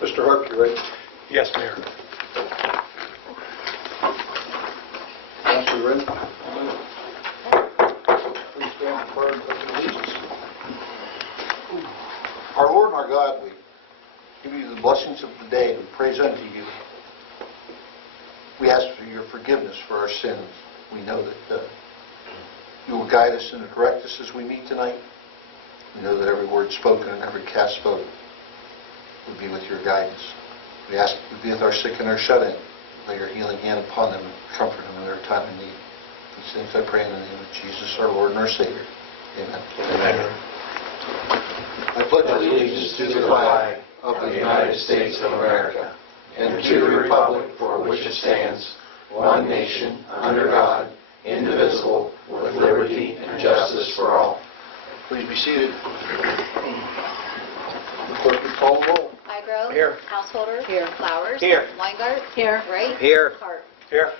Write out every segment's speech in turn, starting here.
Mr. Harp, you ready? Yes, Mayor. Council, you ready? Please stand for the pledge of allegiance. Our Lord and our God, we give you the blessings of the day and praise unto you. We ask for your forgiveness for our sins. We know that you will guide us and direct us as we meet tonight. We know that every word spoken and every cast spoken will be with your guidance. We ask that you be with our sick and our shut-in. Lay your healing hand upon them and comfort them in their time of need. These things I pray in the name of Jesus, our Lord and our Savior. Amen. Amen. I pledge allegiance to the flag of the United States of America and to the republic for which it stands, one nation, under God, indivisible, with liberty and justice for all. Please be seated. The clerk will call the roll. Igrove. Here. Householder. Here. Flowers. Here. Weingart. Here. Wright. Here. Hart. Here.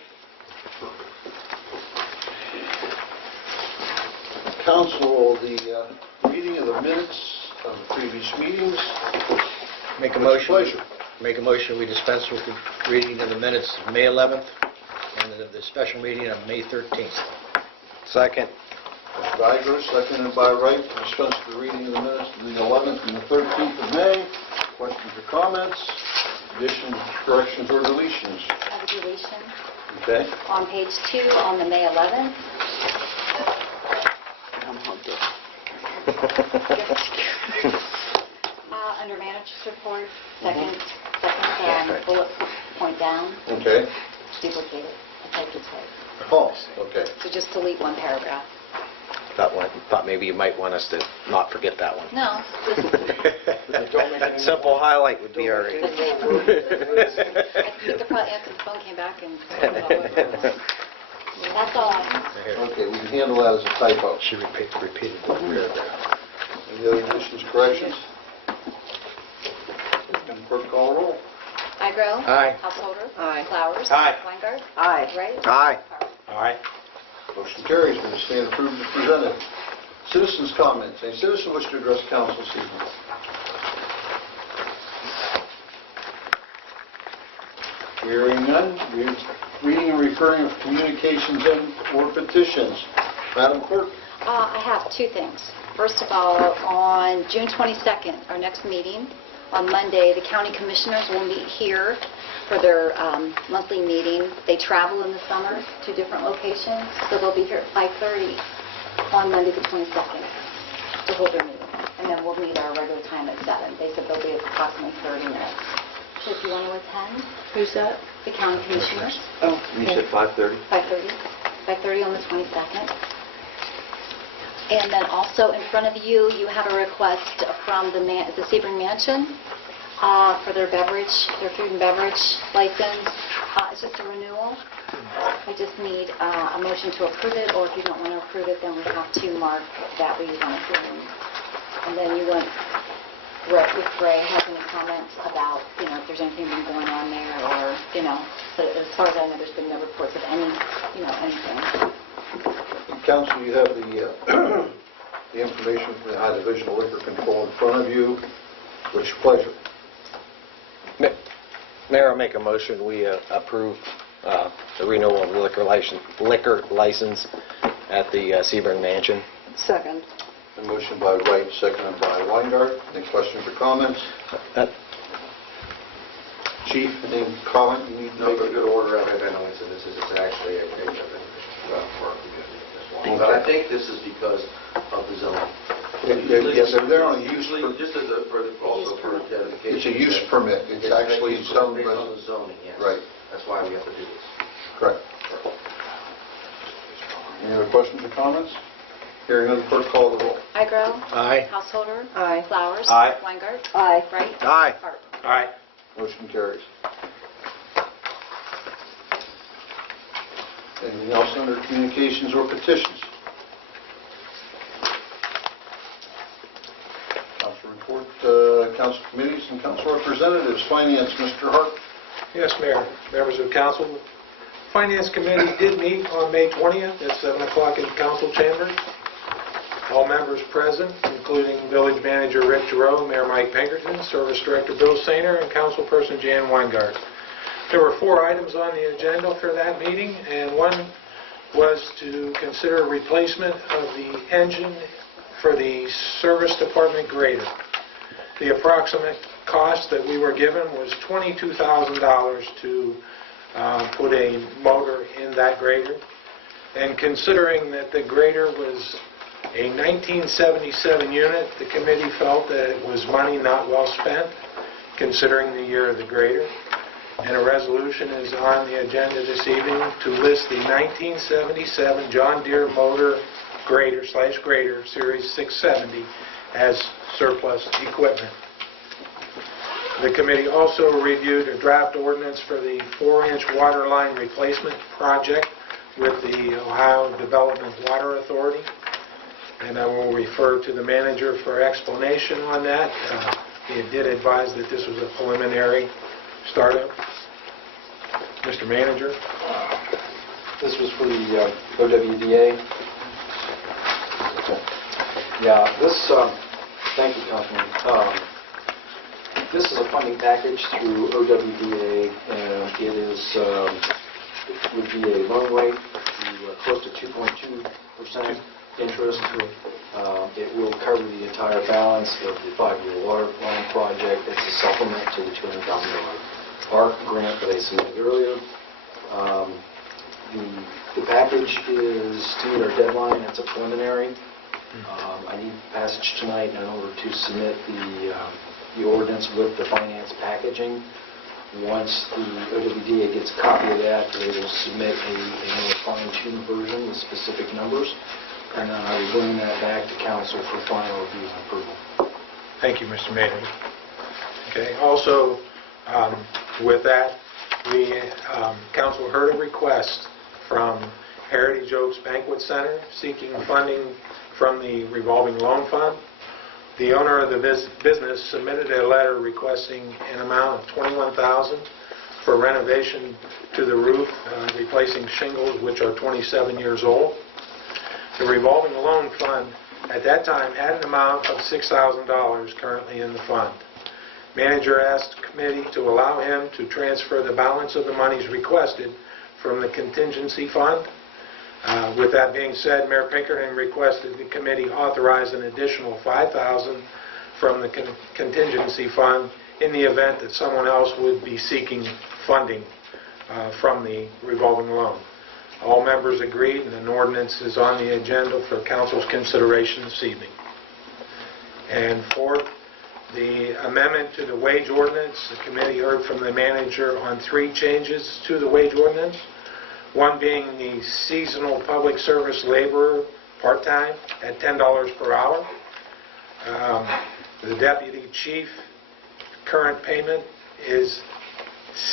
Council, the reading of the minutes of the previous meetings. Make a What's your motion. pleasure? Make a motion. We dispense with the reading of the minutes of May 11th and the special meeting of May 13th. Second. Mr. Iger, seconded by Wright, to dispense with the reading of the minutes of the 11th and the 13th of May. Questions or comments? Additions, corrections, or deletions? I have a deletion. Okay. On page 2 on the May 11th. Under manager's report, second bullet point down, Okay. duplicated. I typed it twice. Oh, okay. So just delete one paragraph. Thought maybe you might want us to not forget that one. No. Simple highlight would be all right. I think the probably answer the phone came back and that's all. Okay, we can handle that as a typo. She repeated the paragraph. Any other additions, corrections? Can the clerk call the roll? Igrove. Aye. Householder. Aye. Flowers. Aye. Weingart. Aye. Wright. Aye. Hart. Aye. Motion carries. Will you stand approved as presented? Citizens' comments. Any citizen wish to address council this evening? Hearing none. Reading and referring of communications and/or petitions. Madam Clerk. I have two things. First of all, on June 22nd, our next meeting, on Monday, the county commissioners will meet here for their monthly meeting. They travel in the summer to different locations, so they'll be here at 5:30 on Monday the 22nd to hold their meeting. And then we'll meet our regular time at 7. They said they'll be approximately 30 minutes. So if you want to attend, Who's that? the county commissioners, Oh, You said 5:30? 5:30 on the 22nd. And then also in front of you, you have a request from the Sebring Mansion for their food and beverage license. It's just a renewal. I just need a motion to approve it, or if you don't want to approve it, then we have to mark that we want to hearing. And then you want, if Ray has any comments about, if there's anything been going on there, or, but as far as I know, there's been no reports of any, anything. Council, you have the information from the High Division of Liquor Control in front of you. What's your pleasure? Mayor, I'll make a motion. We approve the renewal of the liquor license at the Sebring Mansion. second. A motion by Wright, seconded by Weingart. Any questions or comments? Chief, any comment you need to No, make? but good order of it. I know this is actually a great work. But I think this is because of the zoning. Yes, they're on a use Usually, just as also for identification. It's a use permit. It's actually some based on the residents. zoning, yes. Right. That's why we have to do this. Correct. Any other questions or comments? Hearing none, clerk call the roll. Igrove. Aye. Householder. Aye. Flowers. Aye. Weingart. Aye. Wright. Aye. Hart. Aye. Motion carries. Anything else under communications or petitions? Council report, council committees and council representatives. Finance, Mr. Hart. Yes, Mayor. Members of council. Finance Committee did meet on May 20th at 7 o'clock in council chambers. All members present, including Village Manager Rick Giroux, Mayor Mike Pinkerton, Service Director Bill Sainer, and Councilperson Jan Weingart. There were 4 items on the agenda for that meeting, and one was to consider replacement of the engine for the Service Department grader. The approximate cost that we were given was $22,000 to put a motor in that grader. And considering that the grader was a 1977 unit, the committee felt that it was money not well spent, considering the year of the grader. And a resolution is on the agenda this evening to list the 1977 John Deere motor grader/grader Series 670 as surplus equipment. The committee also reviewed a draft ordinance for the 4-inch water line replacement project with the Ohio Development Water Authority. And I will refer to the manager for explanation on that. He did advise that this was a preliminary startup. Mr. Manager. This was for the OWDA. Yeah, thank you, Councilman. This is a funding package through OWDA, and it would be a loan rate close to 2.2% interest. It will cover the entire balance of the 5-year water line project. It's a supplement to the $200,000 ARC grant that I submitted earlier. The package is to meet our deadline. It's a preliminary. I need passage tonight in order to submit the ordinance with the finance packaging. Once the OWDA gets a copy of that, they will submit a more fine-tuned version with specific numbers, and then I will bring that back to council for final review and approval. Thank you, Mr. Manager. Okay. Also, with that, council heard a request from Heritage Oaks Banquet Center seeking funding from the revolving loan fund. The owner of the business submitted a letter requesting an amount of $21,000 for renovation to the roof, replacing shingles which are 27 years old. The revolving loan fund at that time had an amount of $6,000 currently in the fund. Manager asked the committee to allow him to transfer the balance of the monies requested from the contingency fund. With that being said, Mayor Pinkerton requested the committee authorize an additional $5,000 from the contingency fund in the event that someone else would be seeking funding from the revolving loan. All members agreed, and an ordinance is on the agenda for council's consideration this evening. And fourth, the amendment to the wage ordinance. The committee heard from the manager on 3 changes to the wage ordinance. One being the seasonal public service laborer part-time at $10 per hour. The deputy chief current payment is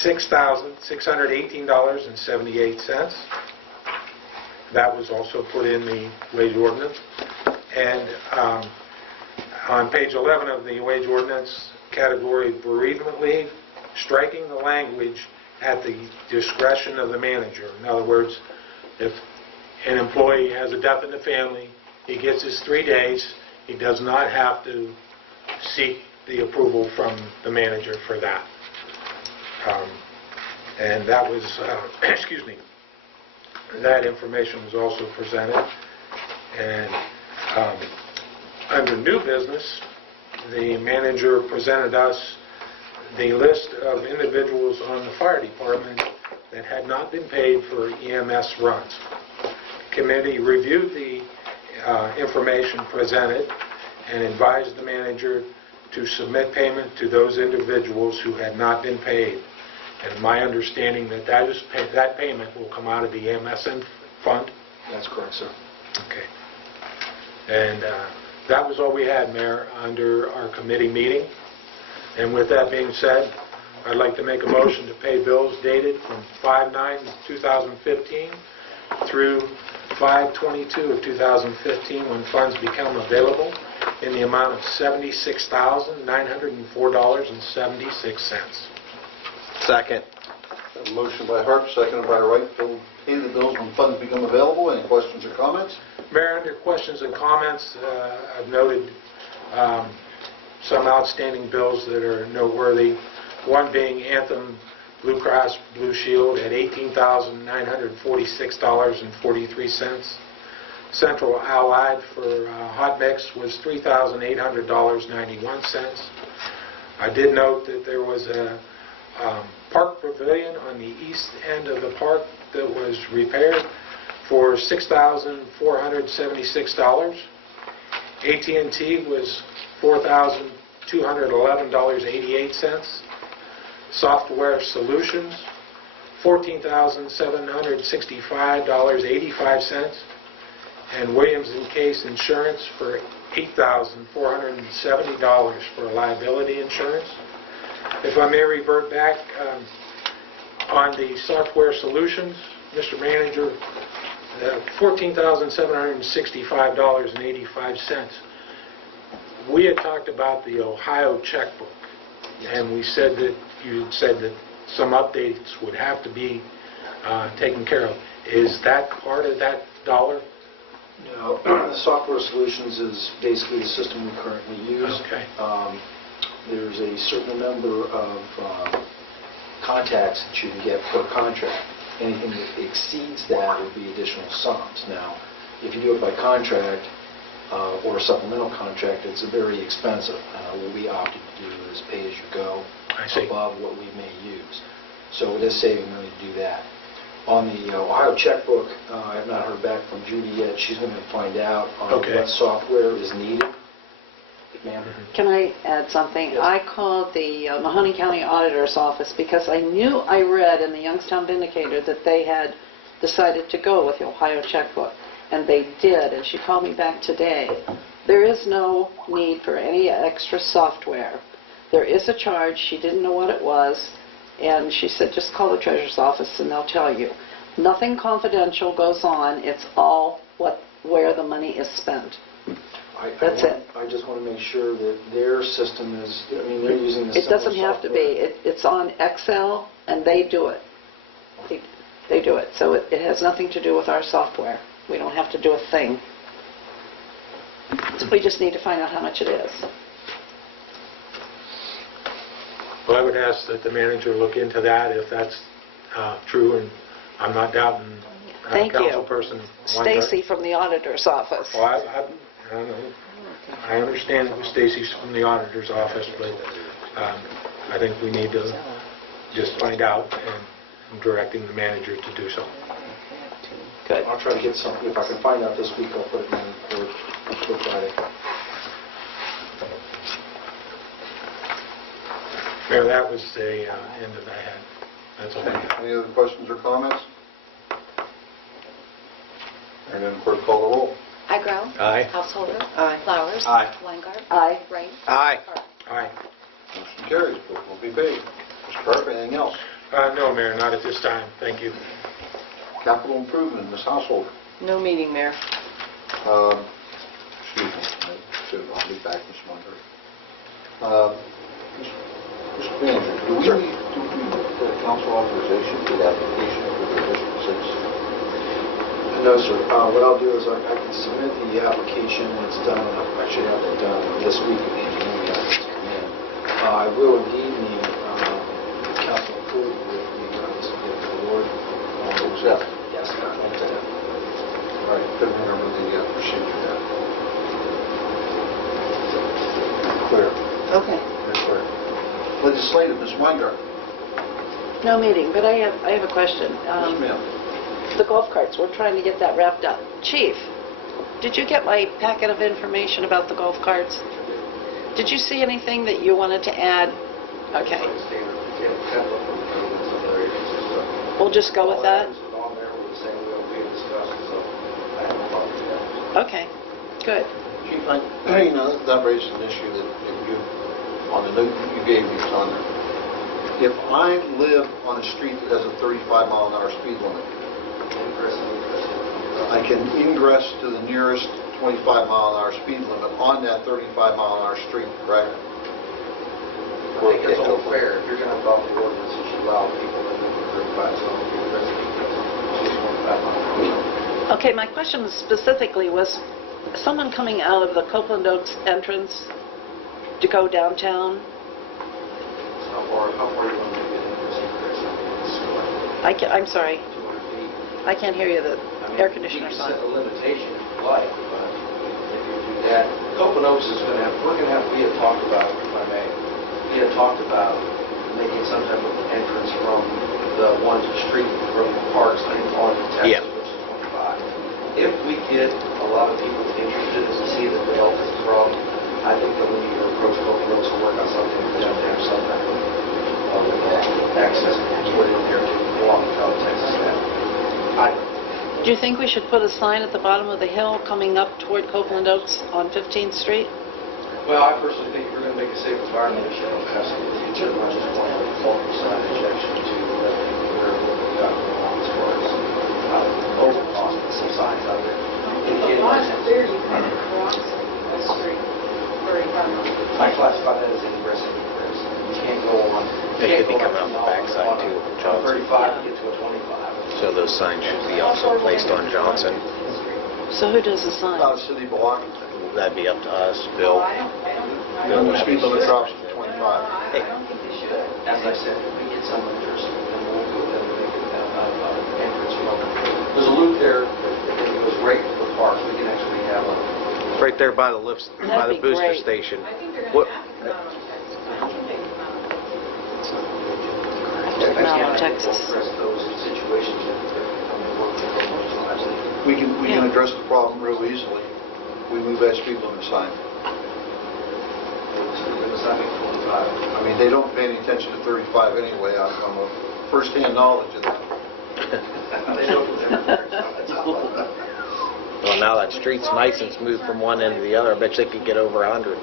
$6,618.78. That was also put in the wage ordinance. And on page 11 of the wage ordinance, category bereavement leave, striking the language at the discretion of the manager. In other words, if an employee has a death in the family, he gets his 3 days. He does not have to seek the approval from the manager for that. And that was, excuse me, that information was also presented. And under new business, the manager presented us the list of individuals on the fire department that had not been paid for EMS runs. The committee reviewed the information presented and advised the manager to submit payment to those individuals who had not been paid. And my understanding that payment will come out of the EMS fund? That's correct, sir. Okay. And that was all we had, Mayor, under our committee meeting. And with that being said, I'd like to make a motion to pay bills dated from 5/9/2015 through 5/22/2015 when funds become available in the amount of $76,904.76. Second. A motion by Harp, seconded by Wright. Bill pay the bills when funds become available. Any questions or comments? Mayor, under questions and comments, I've noted some outstanding bills that are noteworthy. One being Anthem Blue Cross Blue Shield at $18,946.43. Central Allied for hot mix was $3,800.91. I did note that there was a park pavilion on the east end of the park that was repaired for $6,476. AT&T was $4,211.88. Software Solutions, $14,765.85. And Williams & Case Insurance for $8,470 for liability insurance. If I may revert back on the Software Solutions, Mr. Manager, $14,765.85. We had talked about the Ohio checkbook, and we said that you said that some updates would have to be taken care of. Is that part of that dollar? No, the Software Solutions is basically the system we currently use. Okay. There's a certain number of contacts that you can get per contract. Anything that exceeds that would be additional sums. Now, if you do it by contract or a supplemental contract, it's very expensive. What we opted to do is pay-as-you-go above what we may use. So it is saving money to do that. On the Ohio checkbook, I have not heard back from Judy yet. She's going to find out on what software is needed. Ma'am? Can I add something? Yes. I called the Mahoney County Auditor's Office because I knew I read in the Youngstown Vindicator that they had decided to go with the Ohio checkbook, and they did, and she called me back today. There is no need for any extra software. There is a charge. She didn't know what it was, and she said just call the Treasurer's Office and they'll tell you. Nothing confidential goes on. It's all where the money is spent. That's it. I just want to make sure that their system is, I mean, they're using the It doesn't have to be. It's on Excel, and they do it. They do it. So it has nothing to do with our software. We don't have to do a thing. We just need to find out how much it is. Well, I would ask that the manager look into that if that's true, and I'm not doubting Thank you. Councilperson Stacy from the Auditor's Office. Well, I don't know. I understand it was Stacy's from the auditor's office, but I think we need to just find out, and I'm directing the manager to do so. Good. I'll try to get something. If I can find out this week, I'll put it in for Friday. Mayor, that was the end that I had. That's all I have. Any other questions or comments? And then clerk call the roll. Agro. Aye. Householder. Aye. Flowers. Aye. Weingart. Aye. Wright. Aye. Hart. Aye. Motion carries. Bill will be paid. Mr. Carp, anything else? No, Mayor, not at this time. Thank you. Capital improvement, Ms. Householder. No meeting, Mayor. Excuse me. I'll be back, Ms. Munder. Mr. Manager, do we need for council authorization for the application of the District 6? No, sir. What I'll do is I can submit the application when it's done. I should have that done this week if the engineering guys come in. I will indeed need council approval with the board. Accept. Yes. All right, couldn't remember the procedure there. Clear. Okay. Very clear. Legislative, Ms. Weingart. No meeting, but I have a question. Yes, ma'am. The golf carts, we're trying to get that wrapped up. Chief, did you get my packet of information about the golf carts? Did you see anything that you wanted to add? Okay. We'll just go with that? Okay, good. Chief, you know, that raises an issue that you, on the note that you gave me, it's on there. If I live on a street that has a 35-mile-an-hour speed limit, I can ingress to the nearest 25-mile-an-hour speed limit on that 35-mile-an-hour street, correct? I think it's all fair. If you're going to follow the ordinance, you should allow people to move 35 zones. 25-mile. Okay, my question specifically was, someone coming out of the Copeland Oaks entrance to go downtown, How far you want to get into Sebring? I'm sorry, 200 feet. I can't hear you, the I mean, air conditioner's You can set on. a limitation if you like, but if you do that, Copeland Oaks is going to have, we had talked about, if I may, we had talked about making some type of entrance from the one to street from Parks Lane on to Texas, Yeah. which is 25. If we get a lot of people interested to see the rail from, I think that we need to approach Copeland Oaks and work on something for them to have some type of access where they're there to walk out of Texas. Do you think we should put a sign at the bottom of the hill coming up toward Copeland Oaks on 15th Street? Well, I personally think if we're going to make a safe environment, it should have some in the future, not just one local signage actually to let people know what we've got going on as far as overcost and some signs out there. There you can cross the street very hard. I classify that as ingress and egress. You can't go on. They could be coming off the backside too, On Johnson. 35 to get to a 25. So those signs should be also placed on Johnson. So who does the sign? City belonging. That'd be up to us, Bill. Bill, the speed limit drops to 25. I don't think they should. As I said, if we get someone interested, then we'll go ahead and make it an entrance from. There's a loop there that goes right to the park. We can actually have a. Right there by the lifts, by That'd the be booster great. station. I think they're What? going to have to come out on Texas. I think they can come out. No, Texas. Address those situations that come to work with those lives. We can address the problem real easily. We move that speed limit sign. I mean, they don't pay any attention to 35 anyway. I'm of first-hand knowledge of that. Well, now that street's nice and smooth from one end to the other, I bet you they could get over 100.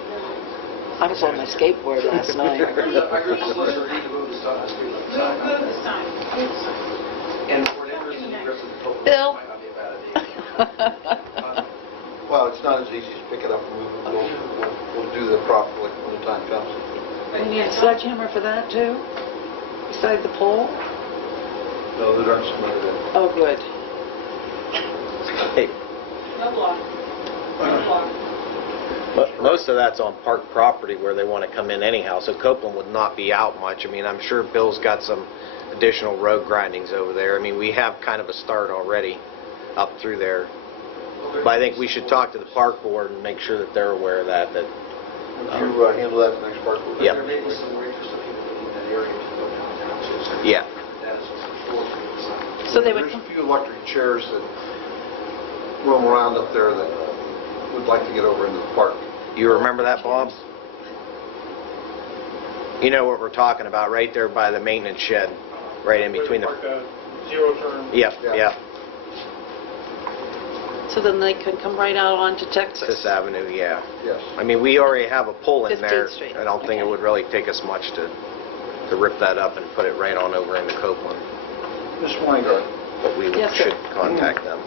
I was on my skateboard last night. I agree with the solicitor, need to move the speed limit sign. Move the sign. Move the sign. And for an entrance and egress of the total, Bill? might not be a bad idea. Well, it's not as easy as pick it up and move it. We'll do that properly when the time comes. But yeah, Sledgehammer for that too? Beside the pole? No, there aren't some of that. Oh, good. Hey, no block. No block. most of that's on park property where they want to come in anyhow, so Copeland would not be out much. I mean, I'm sure Bill's got some additional road grindings over there. I mean, we have kind of a start already up through there. But I think we should talk to the park board and make sure that they're aware of that. Would you handle that the next part? Yeah. There may be some more interest of people in that area to go downtown, so Yeah. that is for sure. So they would, There's a few electric chairs that roam around up there that would like to get over into the park. You remember that, Bob? You know what we're talking about, right there by the maintenance shed, right in between the... Zero turn. Yep, Yeah. yep. so then they can come right out onto Texas. Fifth Avenue, yeah. Yes. I mean, we already have a pole in there. 15th Street. I don't think it would really take us much to rip that up and put it right on over into Copeland. Ms. Weingart, But we Yes, sir. should contact them.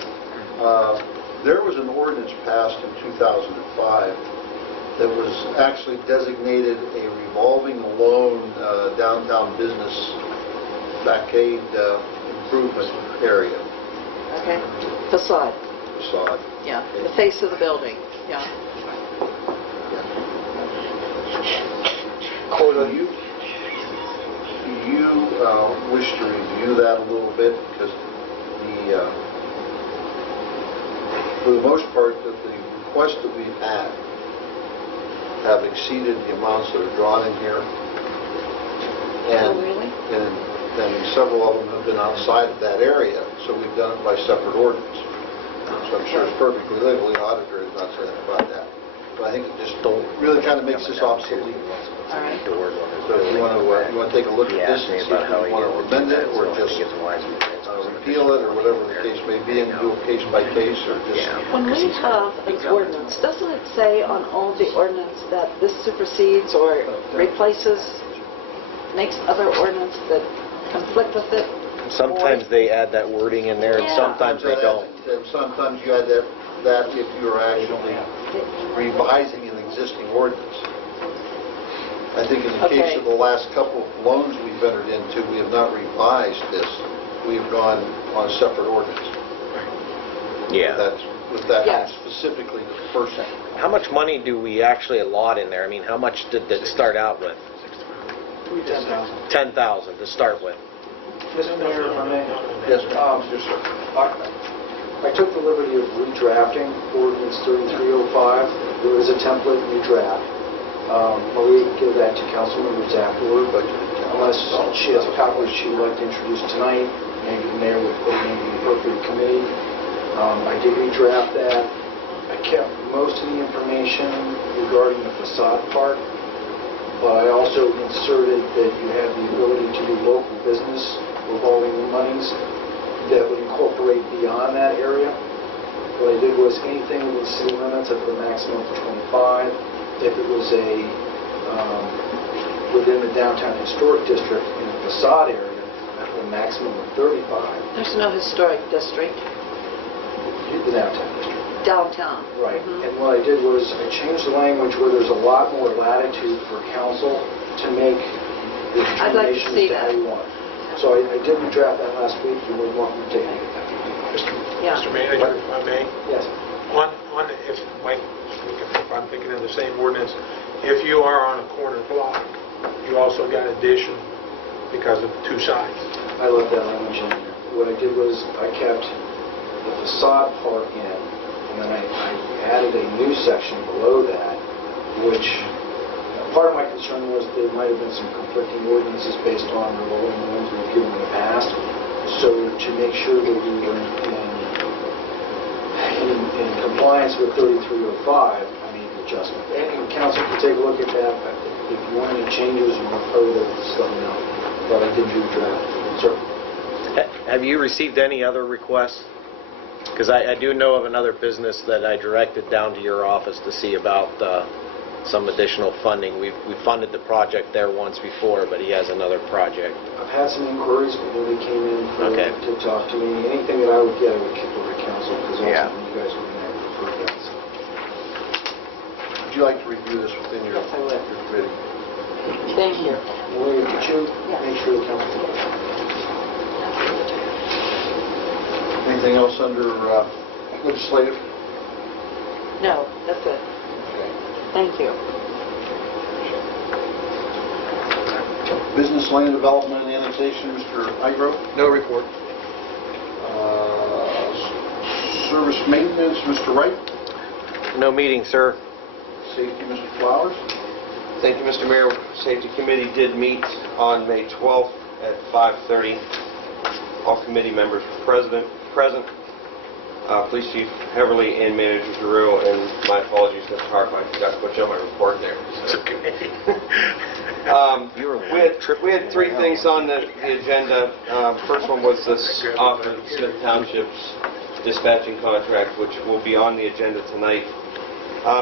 there was an ordinance passed in 2005 that was actually designated a revolving loan downtown business backade improvement area Okay. Facade, facade. yeah. The face of the building, yeah. Corda, you wish to review that a little bit because for the most part, the requests that we've had have exceeded the amounts that are drawn in here. Oh, really? And several of them have been outside of that area, so we've done it by separate ordinance. So I'm sure it's perfectly legal, the auditor has not said about that. But I think it just really kind of makes this obsolete. All right. So if you want to take a look at this and see if you want to amend it or just repeal it or whatever the case may be and do it case by case or just... When we have an ordinance, doesn't it say on all the ordinance that this supersedes or replaces, makes other ordinance that conflict with it? Sometimes they add that wording in there, and Yeah. sometimes they don't. And sometimes you add that if you're actually revising an existing ordinance. I think in the case Okay. of the last couple of loans we've entered into, we have not revised this. We've gone on a separate ordinance. Yeah. With that Yes. specifically, the first thing. How much money do we actually allot in there? I mean, how much did it start out with? 10,000. 10,000 to start with. Mr. Mayor, if I may. Yes, Yes, sir. I took the liberty of redrafting ordinance 3305. There is a template redraft. Marie can give that to council members afterward, but unless she has a copy she'd like to introduce tonight, maybe the mayor would put it in the appropriate committee. I did redraft that. I kept most of the information regarding the facade part, but I also inserted that you have the ability to do local business revolving monies that would incorporate beyond that area. What I did was anything within city limits at the maximum of 25. If it was within the downtown historic district in the facade area, at the maximum of 35. There's no historic district The downtown district. downtown. Right. And what I did was I changed the language where there's a lot more latitude for council to make the I'd like to determination see as to how that. you want. So I did redraft that last week. You would want me to take it. Yeah. Mr. Manager, if I may, Yes. if I'm thinking of the same ordinance, if you are on a corner block, you also got addition because of two sides. I left that language in there. What I did was I kept the facade part in, and then I added a new section below that, which part of my concern was there might have been some conflicting ordinances based on the revolving loans we've given in the past. So to make sure that we were in compliance with 3305, I made the adjustment. And council can take a look at that. If you want any changes or want to throw it, just let me know. But I did do the draft. Sir. Have you received any other requests? Because I do know of another business that I directed down to your office to see about some additional funding. We funded the project there once before, but he has another project. I've had some inquiries, but when they came in Okay. to talk to me, anything that I would get, I would kick over to council, because Yeah. ultimately you guys would never prefer that. Would you like to review this within your Yes, I would. your committee? Thank you. Maria, could you Yeah. make sure the council... Anything else under legislative? No, that's it. Okay. Thank you. Business land development and annexation, Mr. Igro. No report. Service maintenance, Mr. Wright. No meeting, sir. Safety, Mr. Flowers. Thank you, Mr. Mayor. Safety Committee did meet on May 12th at 5:30. All committee members were present. Police Chief Heverly and Manager Giroux, and my apologies, Mr. Harp, I forgot to put you on my report there. It's okay. We had three things on the agenda. First one was this offer of Smith Township's dispatching contract, which will be on the agenda tonight.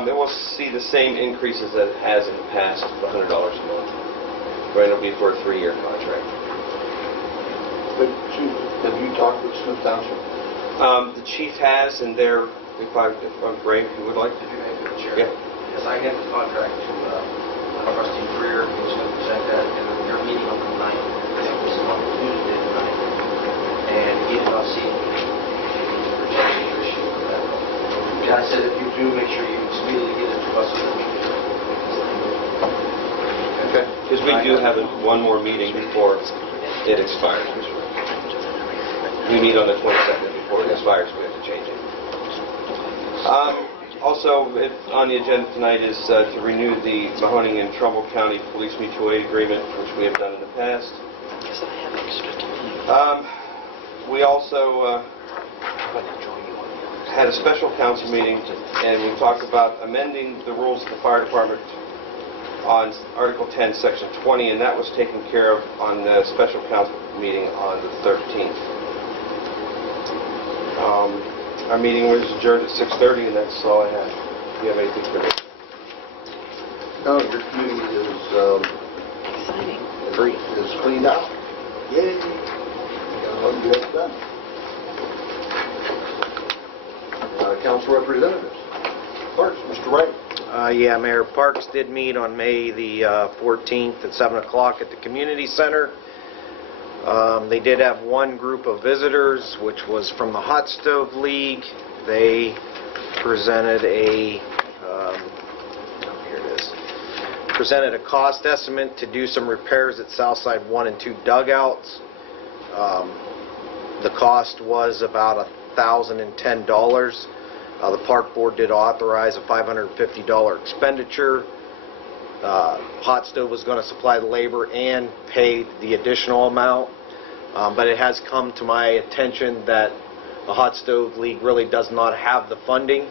It will see the same increases that it has in the past, $100 a month. Right, it'll be for a 3-year contract. But Chief, have you talked with Smith Township? The chief has, and they're, if I'm brave, you would like to? Did you make it, Chair? Yeah. Yes, I get the contract to trustee Greer, who's going to present that, and they're meeting on the 9th. I think this is on Tuesday the 9th. And he did not see any protection issue with that. And I said, if you do, make sure you immediately get it to us. So that we can- Okay. Because we do have one more meeting before it expires. We meet on the 22nd before it expires, we have to change it. Also, on the agenda tonight is to renew the Mahoning and Trumbull County Police Mutual Aid Agreement, which we have done in the past. So I have extra time. We also had a special council meeting, and we talked about amending the rules of the fire department on Article 10, Section 20, and that was taken care of on the special council meeting on the 13th. Our meeting was adjourned at 6:30, and that's all I have. Do you have anything for me? No, your committee Exciting. is cleaned out. Yay. Got one good done. Council representatives. Clerks, Mr. Wright. Yeah, Mayor, Parks did meet on May the 14th at 7 o'clock at the community center. They did have one group of visitors, which was from the Hot Stove League, they presented here it is, presented a cost estimate to do some repairs at Southside 1 and 2 dugouts. The cost was about $1,010. The park board did authorize a $550 expenditure. Hot Stove was going to supply the labor and pay the additional amount, but it has come to my attention that the Hot Stove League really does not have the funding.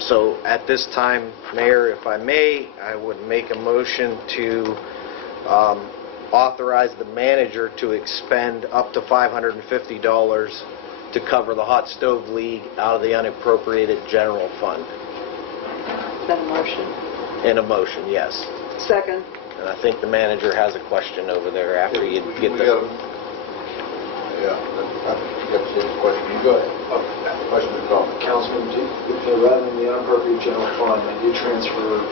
So at this time, Mayor, if I may, I would make a motion to authorize the manager to expend up to $550 to cover the Hot Stove League out of the unappropriated general fund. Is that a motion? In a motion, yes. Second. And I think the manager has a question over there after you get the... Yeah, I got the question. You go ahead. Question or comment? Councilman, rather than the unappropriated general fund, I did transfer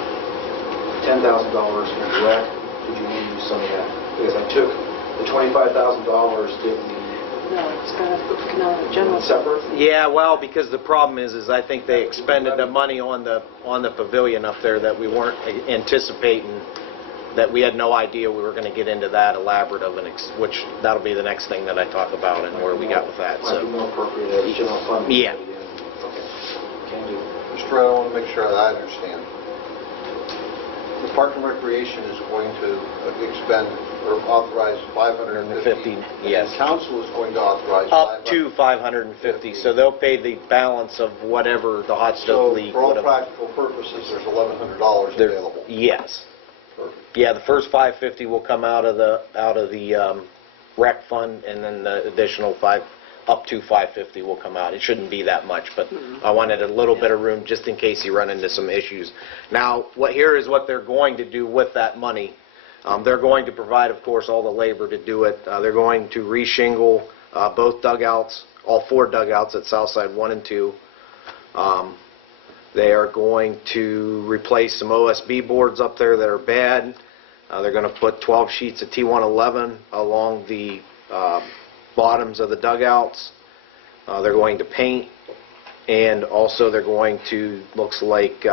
$10,000 from rec. Did you want to use some of that? Because I took the $25,000, didn't No, it's got to, no, general. separate? Yeah, well, because the problem is I think they expended the money on the pavilion up there that we weren't anticipating, that we had no idea we were going to get into that elaborate of which that'll be the next thing that I talk about and where we got with that. Might be more appropriate as general fund. Yeah. Okay. Can do. Mr. Red, I want to make sure that I understand. The Park and Recreation is going to expend or authorize $550. Yes. The council is going to authorize Up to $550, so they'll pay the balance of whatever the Hot Stove League So for all would have. practical purposes, there's $1,100 There- available. Yes. Perfect. Yeah, the first $550 will come out of the rec fund, and then the additional up to $550 will come out. It shouldn't be that much, but I wanted a little bit of room just in case you run into some issues. Now, here is what they're going to do with that money. They're going to provide, of course, all the labor to do it. They're going to reshingle both dugouts, all 4 dugouts at Southside 1 and 2. They are going to replace some OSB boards up there that are bad. They're going to put 12 sheets of T111 along the bottoms of the dugouts. They're going to paint, and also they're going to, looks like,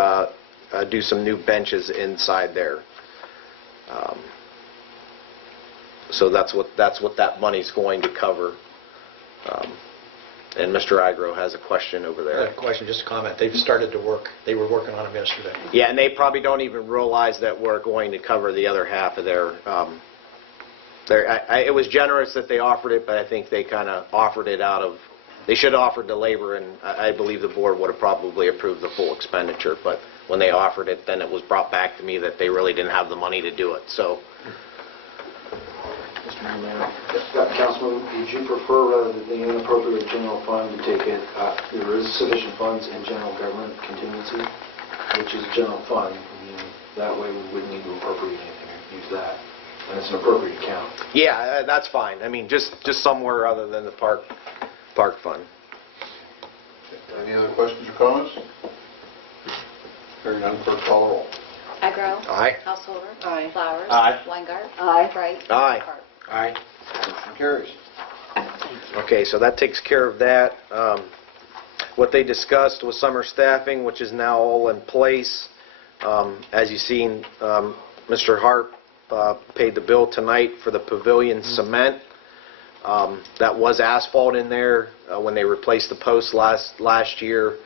do some new benches inside there. So that's what that money's going to cover. And Mr. Igro has a question over there. A question, just a comment. They've started to work. They were working on them yesterday. Yeah, and they probably don't even realize that we're going to cover the other half of their... it was generous that they offered it, but I think they kind of offered it out of... They should have offered the labor, and I believe the board would have probably approved the full expenditure. But when they offered it, then it was brought back to me that they really didn't have the money to do it. So... Councilman, would you prefer, rather than the inappropriate general fund, to take it, there is sufficient funds in general government contingency, which is general fund, and that way we wouldn't need to appropriate anything and use that, and it's an appropriate account. Yeah, that's fine. I mean, just somewhere other than the park fund. Any other questions or comments? Hearing none, clerk call the roll. Agro. Aye. Householder. Aye. Flowers. Aye. Weingart. Aye. Bright. Aye. Hart. Aye. Motion carries. Okay, so that takes care of that. What they discussed was summer staffing, which is now all in place. As you've seen, Mr. Hart paid the bill tonight for the pavilion cement. That was asphalt in there when they replaced the posts last year.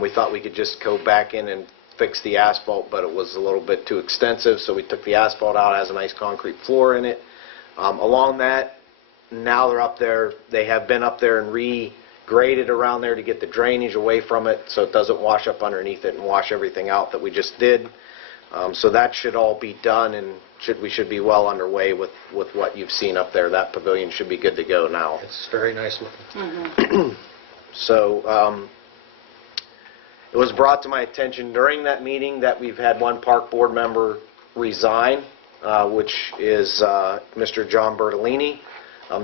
We thought we could just go back in and fix the asphalt, but it was a little bit too extensive, so we took the asphalt out. It has a nice concrete floor in it. Along that, now they're up there. They have been up there and re-graded around there to get the drainage away from it so it doesn't wash up underneath it and wash everything out that we just did. So that should all be done, and we should be well underway with what you've seen up there. That pavilion should be good to go now. It's very nice looking. So it was brought to my attention during that meeting that we've had one park board member resign, which is Mr. John Bertolini.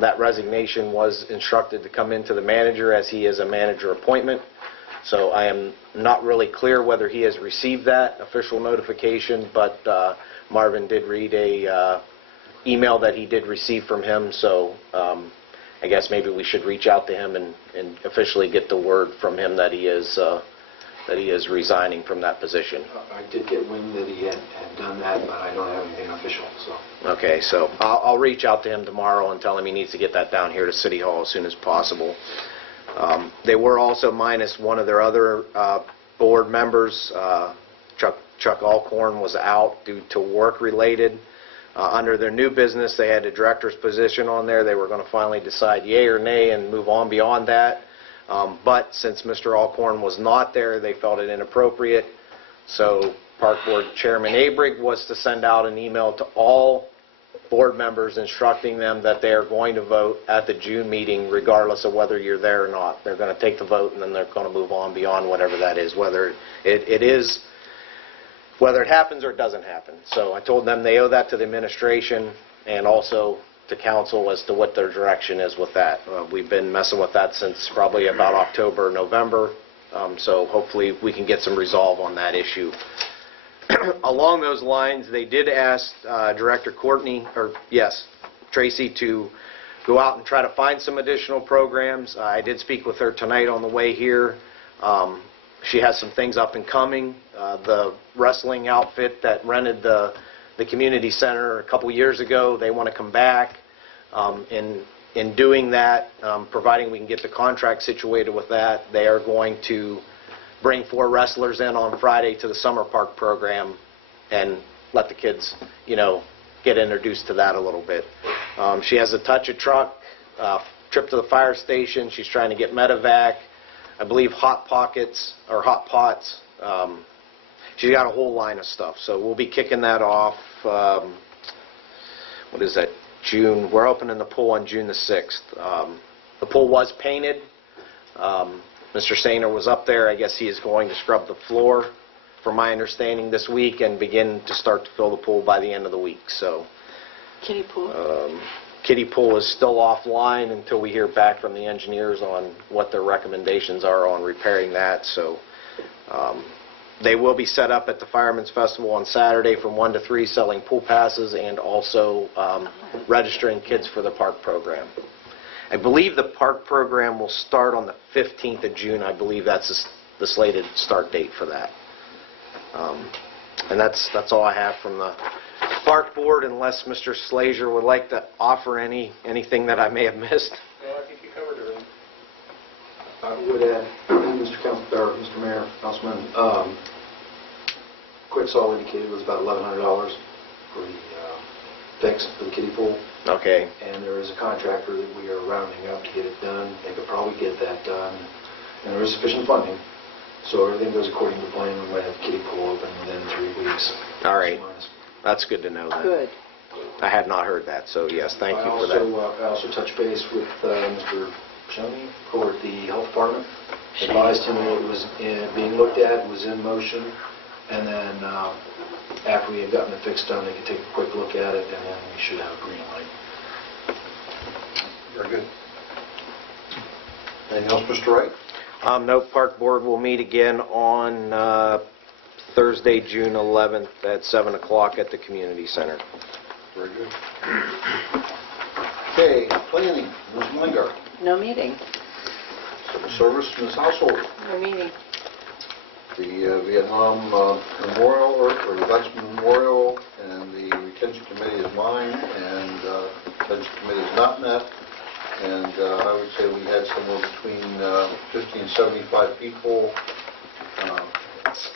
That resignation was instructed to come into the manager as he is a manager appointment. So I am not really clear whether he has received that official notification, but Marvin did read a email that he did receive from him. So I guess maybe we should reach out to him and officially get the word from him that he is resigning from that position. I did get wind that he had done that, but I don't have anything official, so. Okay, so I'll reach out to him tomorrow and tell him he needs to get that down here to City Hall as soon as possible. They were also minus one of their other board members. Chuck Alcorn was out due to work-related. Under their new business, they had a director's position on there. They were going to finally decide yay or nay and move on beyond that. But since Mr. Alcorn was not there, they felt it inappropriate. So Park Board Chairman Abrig was to send out an email to all board members instructing them that they are going to vote at the June meeting regardless of whether you're there or not. They're going to take the vote and then they're going to move on beyond whatever that is, whether it happens or it doesn't happen. So I told them they owe that to the administration and also to council as to what their direction is with that. We've been messing with that since probably about October, November, so hopefully we can get some resolve on that issue. Along those lines, they did ask Director Tracy to go out and try to find some additional programs. I did speak with her tonight on the way here. She has some things up and coming. The wrestling outfit that rented the community center a couple years ago, they want to come back. In doing that, providing we can get the contract situated with that, they are going to bring 4 wrestlers in on Friday to the summer park program and let the kids, get introduced to that a little bit. She has a touch of truck, trip to the fire station. She's trying to get medevac. I believe hot pockets or hot pots. She's got a whole line of stuff. So we'll be kicking that off. What is that? June. We're opening the pool on June the 6th. The pool was painted. Mr. Sainer was up there. I guess he is going to scrub the floor, from my understanding, this week and begin to start to fill the pool by the end of the week. So, Kiddie pool? Kiddie pool is still offline until we hear back from the engineers on what their recommendations are on repairing that. So they will be set up at the Fireman's Festival on Saturday from 1 to 3 selling pool passes and also registering kids for the park program. I believe the park program will start on the 15th of June. I believe that's the slated start date for that. And that's all I have from the park board, unless Mr. Slager would like to offer anything that I may have missed. No, I think you covered everything. I would add, Mr. Mayor, Councilman, Quixall indicated it was about $1,100 for the fix for the kiddie pool. Okay. And there is a contractor that we are rounding up to get it done. They could probably get that done. And there is sufficient funding. So everything goes according to plan. We might have the kiddie pool open within 3 weeks. All right. That's good to know then. Good. I had not heard that, so yes, thank you for that. I also touched base with Mr. Shoney over at the health department. Advised him that it was being looked at, it was in motion, and then after we had gotten the fix done, they could take a quick look at it, and then we should have a green light. Very good. Anything else, Mr. Wright? No, Park Board will meet again on Thursday, June 11th at 7 o'clock at the Community Center. Very good. Okay, planning, Ms. Munger. No meeting. Civil Service, Ms. Household. No meeting. The Vietnam Memorial, or the Veterans Memorial, and the Retention Committee is mine, and the Retention Committee is not met. And I would say we had somewhere between 50 and 75 people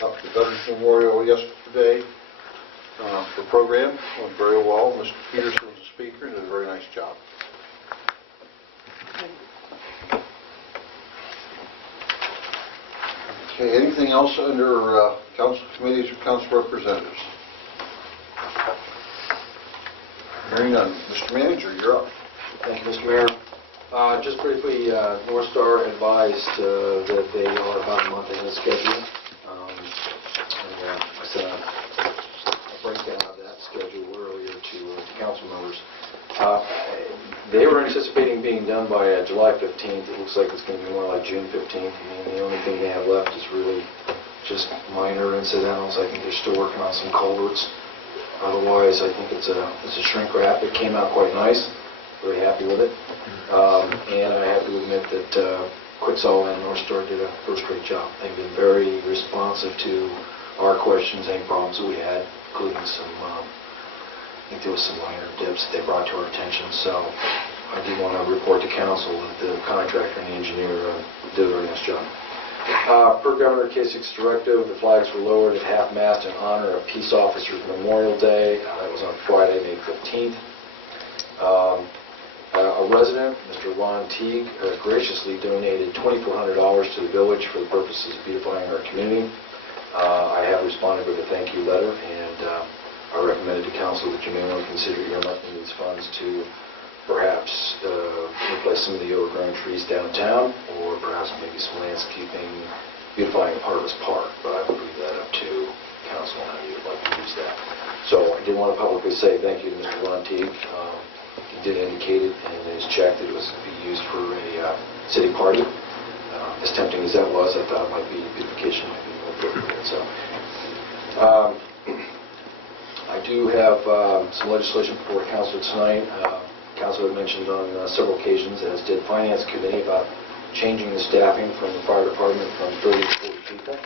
up to the Veterans Memorial yesterday for program. Went very well. Mr. Peterson was the speaker and did a very nice job. Okay, anything else under council committees or council representatives? Hearing none. Mr. Manager, you're up. Thank you, Mr. Mayor. Just briefly, North Star advised that they are about a month ahead of schedule. I sent a breakdown of that schedule earlier to council members. They were anticipating being done by July 15th. It looks like it's going to be more like June 15th. I mean, the only thing they have left is really just minor incidentals. I think they're still working on some culverts. Otherwise, I think it's a shrink wrap. It came out quite nice. very happy with it. And I have to admit that Quetzal and North Star did a first-rate job. They've been very responsive to our questions, any problems that we had, including some, I think there was some minor dips that they brought to our attention. So I do want to report to council that the contractor and the engineer did a very nice job. Per Governor Kasich's directive, the flags were lowered at half-mast in honor of Peace Officers Memorial Day. That was on Friday, May 15th. A resident, Mr. Ron Teague, graciously donated $2,400 to the village for the purposes of beautifying our community. I have responded with a thank you letter, and I recommended to council that you may want to consider earmarking these funds to perhaps replace some of the overgrown trees downtown, or perhaps maybe some landscaping, beautifying Harvest Park. But I would leave that up to council and how you would like to use that. So I did want to publicly say thank you to Mr. Ron Teague. He did indicate it in his check that it was to be used for a city party. As tempting as that was, I thought it might be beautification might be more appropriate. So I do have some legislation before council tonight. Council had mentioned on several occasions, as did Finance Committee, about changing the staffing from the fire department from 30 to 40 people.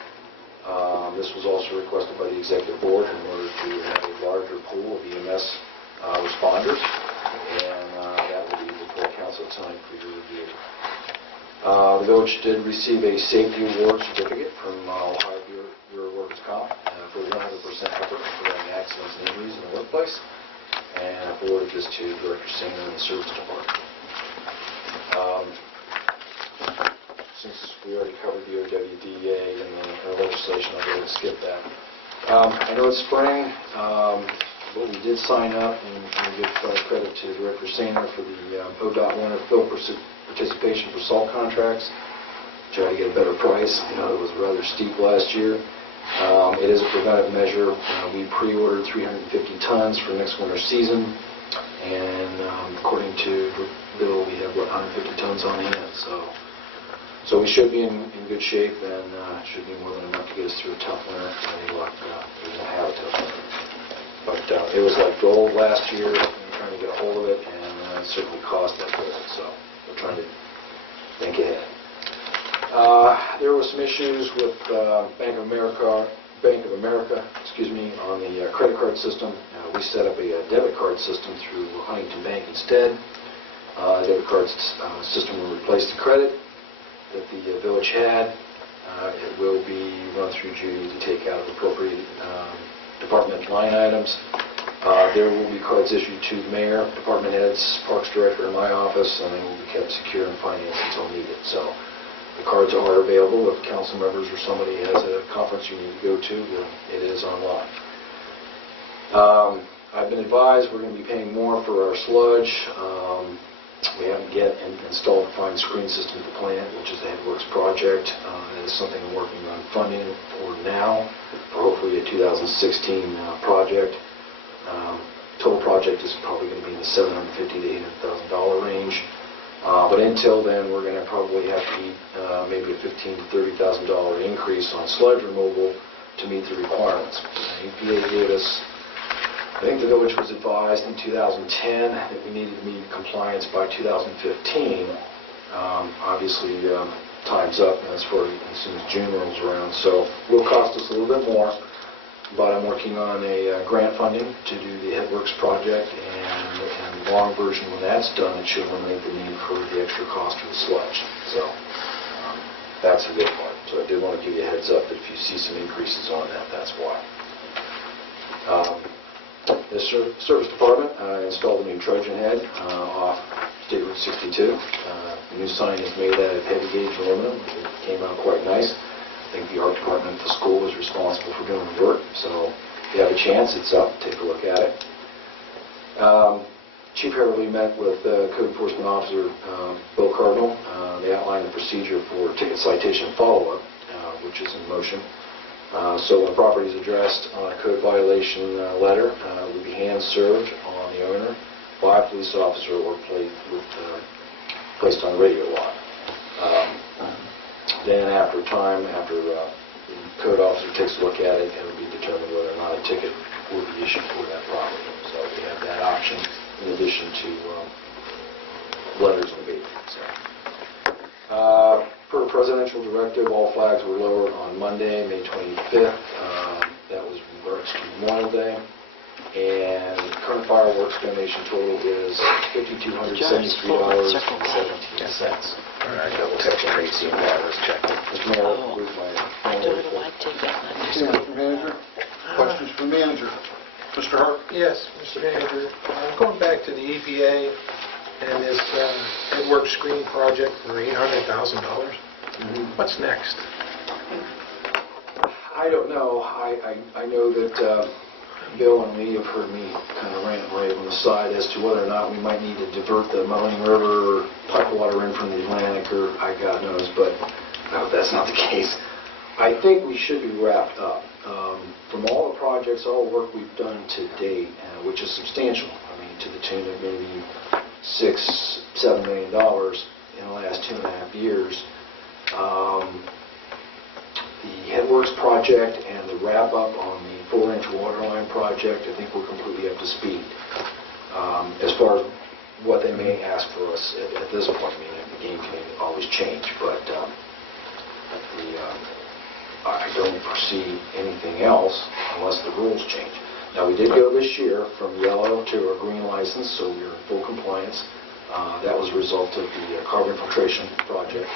This was also requested by the Executive Board in order to have a larger pool of EMS responders, and that will be before council tonight for your review. The village did receive a safety award certificate from Ohio Bureau of Workers' Comp for 100% effort in preventing accidents and injuries in the workplace, and forwarded this to Director Singer and the Service Department. Since we already covered the OWDA and the legislation, I'll go ahead and skip that. I know it's spring, but we did sign up, and we give credit to Director Singer for the ODOT winter fill participation for salt contracts. Try to get a better price. It was rather steep last year. It is a preventive measure. We pre-ordered 350 tons for next winter season, and according to the bill, we have 150 tons on hand. So we should be in good shape, and should be more than enough to get us through a tough winter. Any luck, we won't have a tough winter. But it was like gold last year. We were trying to get a hold of it, and it certainly cost that gold. So we're trying to think ahead. There were some issues with Bank of America, on the credit card system. We set up a debit card system through Huntington Bank instead. The debit card system will replace the credit that the village had. It will be run through Judy to take out appropriate department line items. There will be cards issued to the mayor, department heads, parks director, and my office, and they will be kept secure and financed until needed. So the cards are available. If council members or somebody has a conference you need to go to, it is online. I've been advised we're going to be paying more for our sludge. We haven't yet installed a fine screen system at the plant, which is the Headworks project. That is something I'm working on funding for now, for hopefully a 2016 project. Total project is probably going to be in the $750,000 to $800,000 range. But until then, we're going to probably have to eat maybe a $15,000 to $30,000 increase on sludge removal to meet the requirements. EPA gave us, I think the village was advised in 2010 that we needed to meet compliance by 2015. Obviously, time's up as soon as June rolls around, so it will cost us a little bit more. But I'm working on a grant funding to do the Headworks project, and the long version, when that's done, it should eliminate the need for the extra cost for the sludge. So that's a good part. So I did want to give you a heads up that if you see some increases on that, that's why. The service department installed a new Trojan head off State Route 62. The new sign is made out of heavy gauge aluminum. It came out quite nice. I think the art department at the school is responsible for doing the work, so if you have a chance, it's up. Take a look at it. Chief Heverly met with Code Enforcement Officer Bill Cardinal. They outlined the procedure for ticket citation follow-up, which is in motion. So when property is addressed on a code violation letter, it will be hand-served on the owner by a police officer or placed on radio lock. Then after time, after the code officer takes a look at it, it will be determined whether or not a ticket will be issued for that property. So we have that option in addition to weather's abated. So. Per presidential directive, all flags were lowered on Monday, May 25th. That was in regards to Memorial Day. And current fireworks donation total is $5,273.17. All right, double text Tracy and have us check. Mr. Mayor, here's my final report. Mr. Manager, questions for the manager? Mr. Hart? Yes, Mr. Manager, going back to the EPA and this network screen project for $800,000, what's next? I don't know. I know that Bill and Lee have heard me kind of rant and rave on the side as to whether or not we might need to divert the Moline River or pipe water in from the Atlantic, or God knows, but I hope that's not the case. I think we should be wrapped up. From all the projects, all the work we've done to date, which is substantial, I mean, to the tune of maybe $6-7 million in the last 2.5 years, the Headworks project and the wrap-up on the 4-inch water line project, I think we're completely up to speed. As far as what they may ask for us at this point, I mean, the game can always change, but I don't foresee anything else unless the rules change. Now, we did go this year from yellow to a green license, so we're in full compliance. That was a result of the carbon filtration project.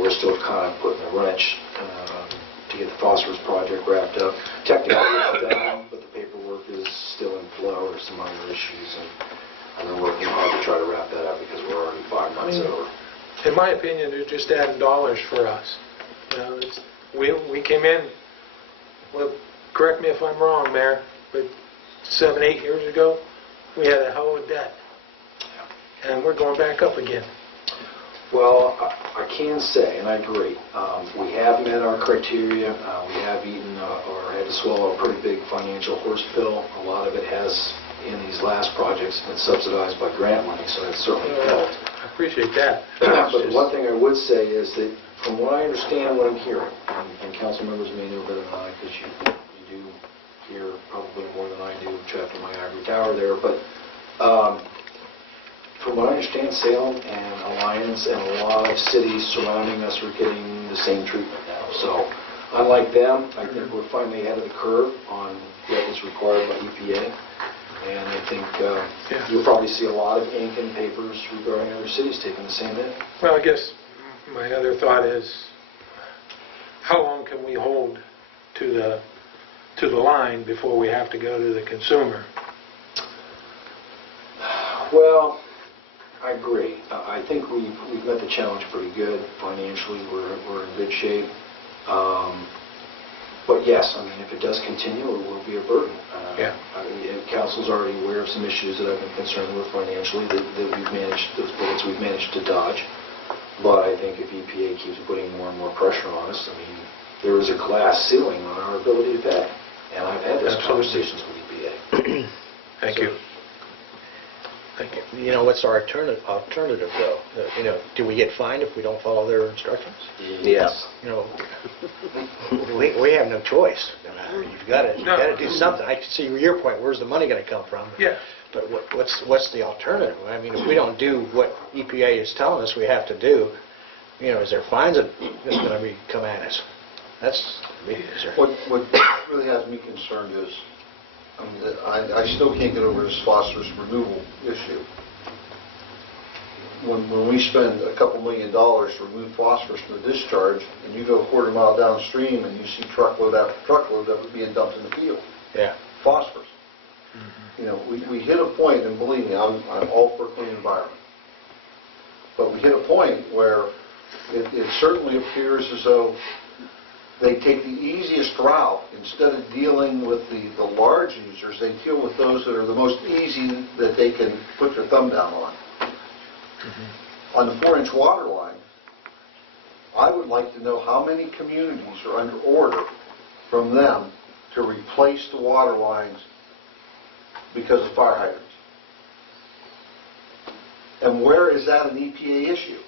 We're still kind of putting a wrench to get the phosphorus project wrapped up. Technically, it's done, but the paperwork is still in flow. There's some other issues, and we're working hard to try to wrap that up because we're already 5 months over. In my opinion, they're just adding dollars for us. You know, we came in, well, correct me if I'm wrong, Mayor, but 7-8 years ago, we had a hell of a debt. And we're going back up again. Well, I can say, and I agree, we have met our criteria. We have eaten or had to swallow a pretty big financial horse pill. A lot of it has, in these last projects, been subsidized by grant money, so that's certainly helped. I appreciate that. But one thing I would say is that from what I understand, what I'm hearing, and council members may know better than I, because you do hear probably more than I do trapped in my ivory tower there, but from what I understand, Salem and Alliance and a lot of cities surrounding us are getting the same treatment now. So unlike them, I think we're finally ahead of the curve on what is required by EPA. And I think you'll probably see a lot of ink and papers regarding other cities taking the same hit. Well, I guess my other thought is, how long can we hold to the line before we have to go to the consumer? Well, I agree. I think we've met the challenge pretty good financially. We're in good shape. But yes, I mean, if it does continue, it will be a burden. Yeah. I mean, council's already aware of some issues that I've been concerned with financially that we've managed, those bullets we've managed to dodge. But I think if EPA keeps putting more and more pressure on us, I mean, there is a glass ceiling on our ability to pay. And I've had those conversations with EPA. Thank you. Thank you. You know, what's our alternative, though? You know, do we get fined if we don't follow their instructions? Yes. You know, we have no choice. You've got to do something. I can see your point. Where's the money going to come from? Yeah. But what's the alternative? I mean, if we don't do what EPA is telling us we have to do, you know, is there fines that's going to come at us? That's the big concern. What really has me concerned is, I mean, I still can't get over this phosphorus removal issue. When we spend a couple $1 million to remove phosphorus from the discharge, and you go a quarter mile downstream and you see truckload after truckload that was being dumped in the field. Yeah. Phosphorus. You know, we hit a point, and believe me, I'm all for a clean environment. But we hit a point where it certainly appears as though they take the easiest route. Instead of dealing with the large users, they deal with those that are the most easy that they can put their thumb down on. On the 4-inch water line, I would like to know how many communities are under order from them to replace the water lines because of fire hydrants. And where is that an EPA issue?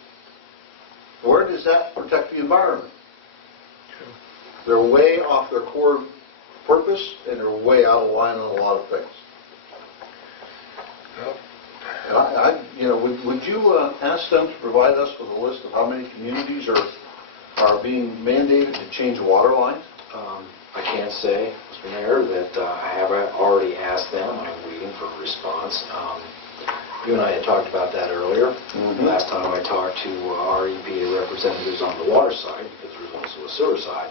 Where does that protect the environment? They're way off their core purpose, and they're way out of line on a lot of things. And you know, with would you ask them to provide us with a list of how many communities are being mandated to change water lines? I can't say, Mr. Mayor, that I have already asked them. I'm waiting for a response. You and I had talked about that earlier. Last time I talked to our EPA representatives on the water side, because there's also a sewer side,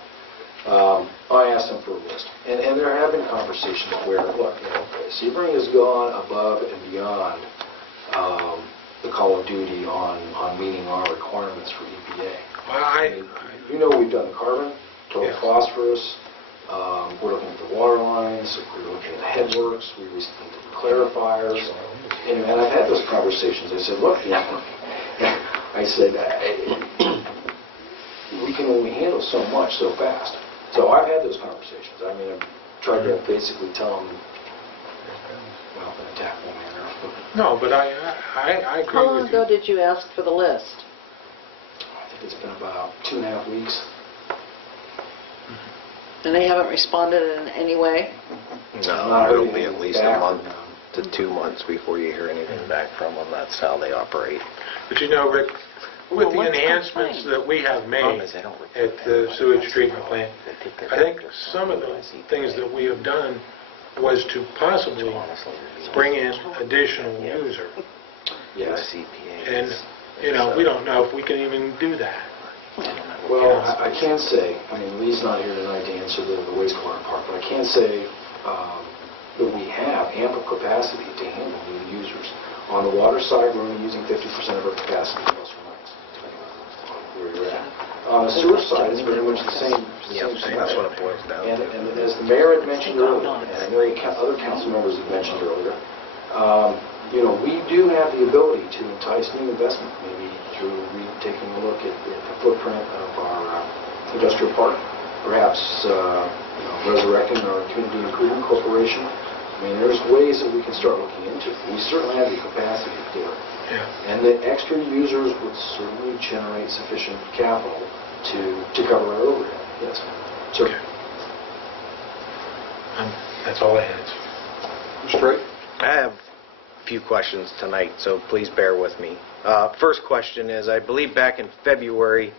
I asked them for a list. And there have been conversations where, look, Sebring has gone above and beyond the call of duty on meeting our requirements for EPA. You know we've done the carbon, total Yes. phosphorus, we're looking at the water lines, we're looking at the headworks, we recently did the clarifiers, and I've had those conversations. I said, look, I said, we can only handle so much so fast. So I've had those conversations. I mean, I've tried to basically tell them, well, in a tactful manner. No, but I agree How long with you. ago did you ask for the list? I think it's been about 2.5 weeks. And they haven't responded in any way? No, it'll be at least a month to 2 months before you hear anything back from them. That's how they operate. But you know, Rick, with the enhancements that we have made at the sewage treatment plant, I think some of the things that we have done was to possibly bring in additional user. Yes. And, we don't know if we can even do that. Well, I can say, I mean, Lee's not here tonight to answer the wastewater part, but I can say that we have ample capacity to handle new users. On the water side, we're only using 50% of our capacity, plus or minus, depending on where you're at. On the sewer side, it's very much the same. That's what it boils down to. And as the mayor had mentioned earlier, and I know other council members have mentioned earlier, we do have the ability to entice new investment, maybe through taking a look at the footprint of our industrial park, perhaps resurrecting our community improvement corporation. I mean, there's ways that we can start looking into. We certainly have the capacity to do it. Yeah. And the extra users would certainly generate sufficient capital to cover our overhead. Yes, sir. Okay. That's all I had. Mr. Wright? I have a few questions tonight, so please bear with me. First question is, I believe back in February,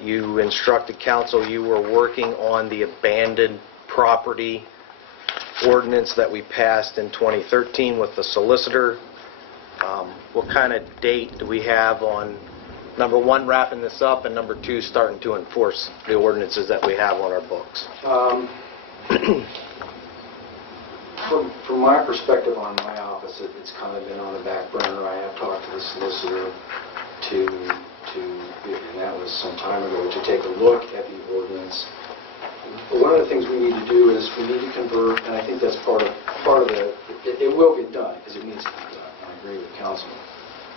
you instructed council you were working on the abandoned property ordinance that we passed in 2013 with the solicitor. What kind of date do we have on, number one, wrapping this up, and number two, starting to enforce the ordinances that we have on our books? From my perspective on my office, it's kind of been on the back burner. I have talked to the solicitor and that was some time ago, to take a look at the ordinance. But one of the things we need to do is we need to convert, and I think that's part of it will get done because it needs to be done. I agree with Councilman.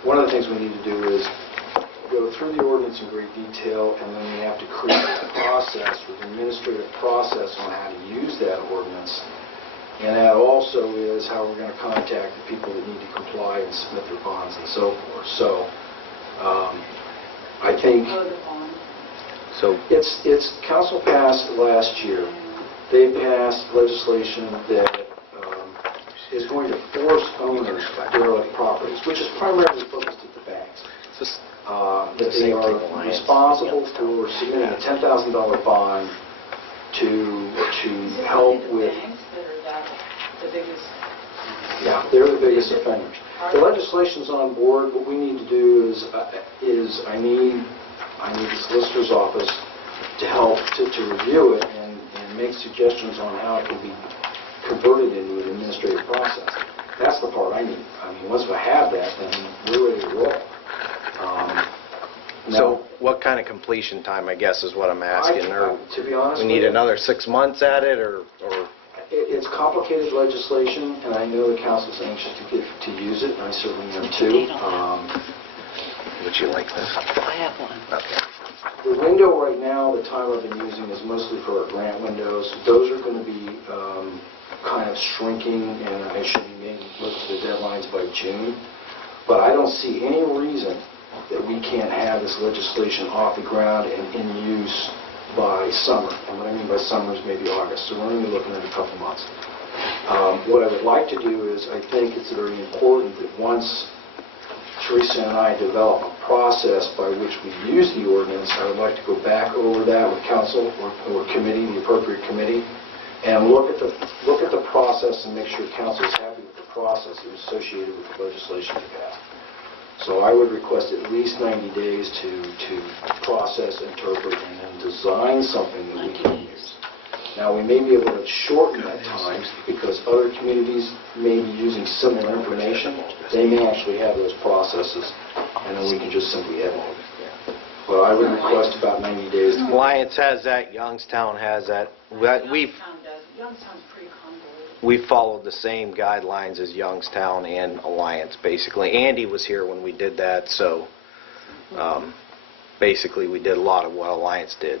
One of the things we need to do is go through the ordinance in great detail, and then we have to create a process, with an administrative process on how to use that ordinance. And that also is how we're going to contact the people that need to comply and submit their bonds and so forth. So I think it's council passed last year. They passed legislation that is going to force owners of derelict properties, which is primarily focused at the banks, that they are responsible for submitting a $10,000 bond to help with. Yeah, they're the biggest offenders. The legislation's on board. What we need to do is I need the solicitor's office to help to review it and make suggestions on how it can be converted into an administrative process. That's the part I need. I mean, once we have that, then we're ready to roll. So what kind of completion time, I guess, is what I'm asking? Or to be honest, we need another 6 months at it, or It's complicated legislation, and I know the council's anxious to use it, and I certainly am too. would you like this? I have one. Okay. The window right now, the time I've been using is mostly for our grant windows. Those are going to be kind of shrinking, and I should be making most of the deadlines by June. But I don't see any reason that we can't have this legislation off the ground and in use by summer. And what I mean by summer is maybe August. So we're only looking at a couple months. What I would like to do is, I think it's very important that once Teresa and I develop a process by which we use the ordinance, I would like to go back over that with council or committee, the appropriate committee, and look at the process and make sure council is happy with the process that is associated with the legislation we have. So I would request at least 90 days to process, interpret, and then design something that we can use. Now, we may be able to shorten that time because other communities may be using similar information. They may actually have those processes, and then we can just simply edit it. But I would request about 90 days. Alliance has that, Youngstown has that. Youngstown's pretty convoluted. We followed the same guidelines as Youngstown and Alliance, basically. Andy was here when we did that, so basically we did a lot of what Alliance did.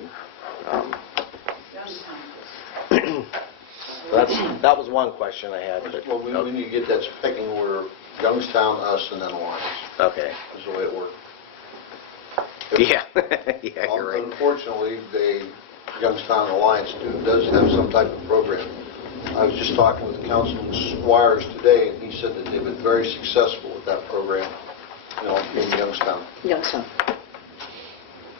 That was one question I had. But, Well, we need to get that pecking order, Youngstown, us, and then Alliance. okay. Is the way it works. Yeah, yeah, you're right. Unfortunately, Youngstown Alliance does have some type of program. I was just talking with Councilman Squires today, and he said that they've been very successful with that program, in Youngstown. Youngstown.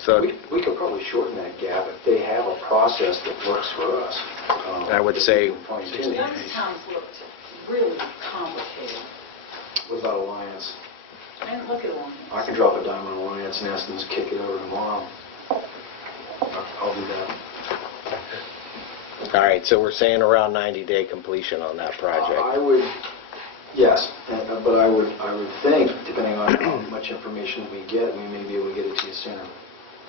So We could probably shorten that gap if they have a process that works for us. I would say Youngstown's looked really complicated. What about Alliance? I didn't look at one. I can drop a dime on Alliance and ask them to kick it over tomorrow. I'll do that. all right, so we're saying around 90-day completion on that project. I would, yes, but I would think, depending on how much information we get, we may be able to get it to you sooner.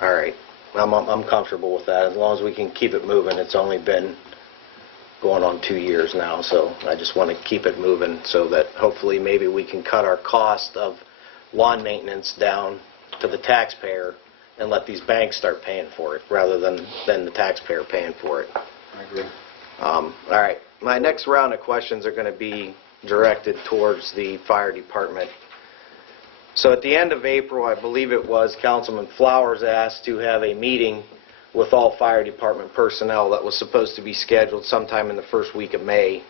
All right. I'm comfortable with that, as long as we can keep it moving. It's only been going on 2 years now, so I just want to keep it moving so that hopefully maybe we can cut our cost of lawn maintenance down to the taxpayer and let these banks start paying for it, rather than the taxpayer paying for it. I agree. All right. My next round of questions are going to be directed towards the fire department. So at the end of April, I believe it was, Councilman Flowers asked to have a meeting with all fire department personnel that was supposed to be scheduled sometime in the first week of May.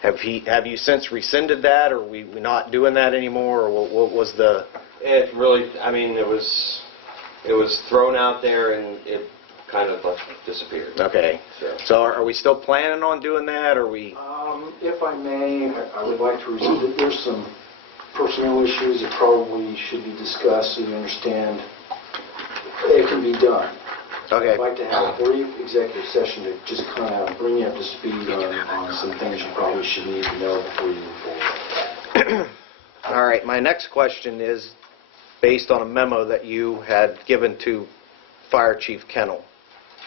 Have you since rescinded that, or are we not doing that anymore, or what was the... It really, it was thrown out there and it kind of disappeared. Okay. So are we still planning on doing that, or we... If I may, I would like to resume that there's some personnel issues that probably should be discussed so you understand it can be done. Okay. I'd like to have a brief executive session to just kind of bring you up to speed on some things you probably should need to know before you move forward. All right. My next question is based on a memo that you had given to Fire Chief Kennel.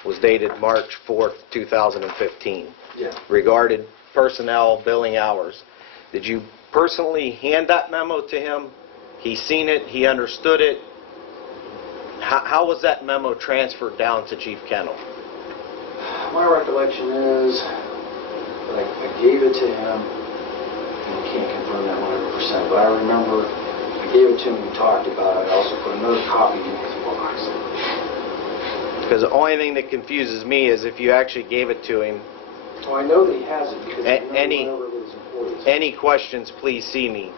It was dated March 4th, 2015. Yeah. Regarding personnel billing hours. Did you personally hand that memo to him? He seen it, he understood it. How was that memo transferred down to Chief Kennel? My recollection is that I gave it to him, and I can't confirm that 100%, but I remember I gave it to him, we talked about it. I also put another copy in his box. Because the only thing that confuses me is if you actually gave it to him. Well, I know that he has it because Any questions, please see me.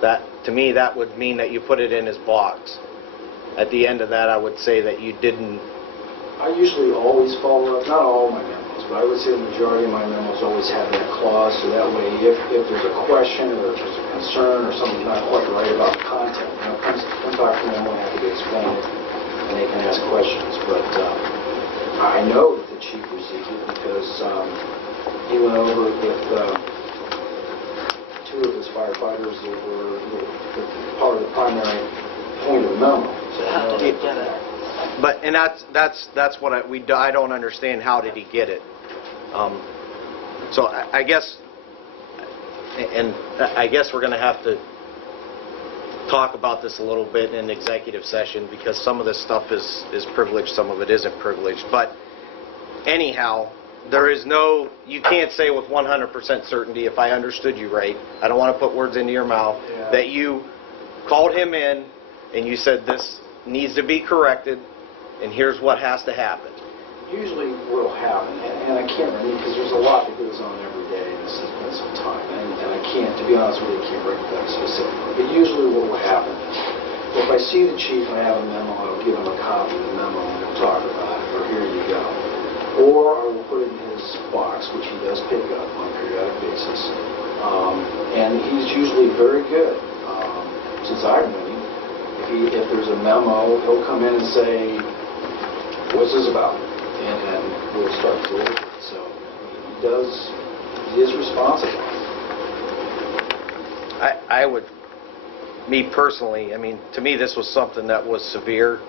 That, to me, that would mean that you put it in his box. At the end of that, I would say that you didn't... I usually always follow up, not all my memos, but I would say the majority of my memos always have that clause, so that way if there's a question or if there's a concern or something's not quite right about the content, come back to them when I have to explain it, and they can ask questions. But I know that the chief received it because he went over it with two of his firefighters that were part of the primary point of the memo. So How did he get it? But, and that's what I don't understand. How did he get it? So I guess we're going to have to talk about this a little bit in executive session, because some of this stuff is privileged, some of it isn't privileged. But anyhow, you can't say with 100% certainty, if I understood you right, I don't want to put words into your mouth, that you called him in and you said this needs to be corrected and here's what has to happen. Usually what will happen, and I can't remember because there's a lot that goes on every day, and this has been some time, and I can't, to be honest with you, I can't break it down specifically. But usually what will happen is, if I see the chief and I have a memo, I'll give him a copy of the memo and we'll talk about it, or here you go. Or I will put it in his box, which he does pick up on a periodic basis. And he's usually very good. Since I've known him, if there's a memo, he'll come in and say, what's this about? And then we'll start to look at it. So he is responsible. I would, me personally, I mean, to me, this was something that was severe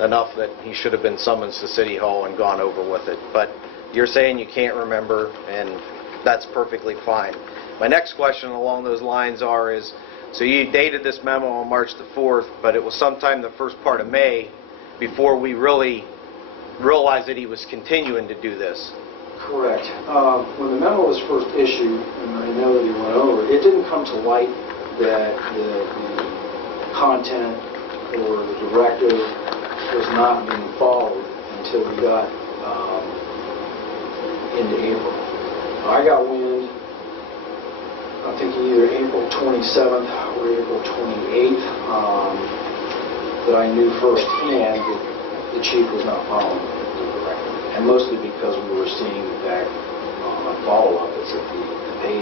enough that he should have been summoned to City Hall and gone over with it. But you're saying you can't remember, and that's perfectly fine. My next question along those lines is, so you dated this memo on March the 4th, but it was sometime the first part of May before we really realized that he was continuing to do this. Correct. When the memo was first issued, and I know that he went over, it didn't come to light that the content or the directive was not being followed until we got into April. I got wind, I'm thinking either April 27th or April 28th, that I knew firsthand that the chief was not following the directive. And mostly because we were seeing back on follow-up is that the pay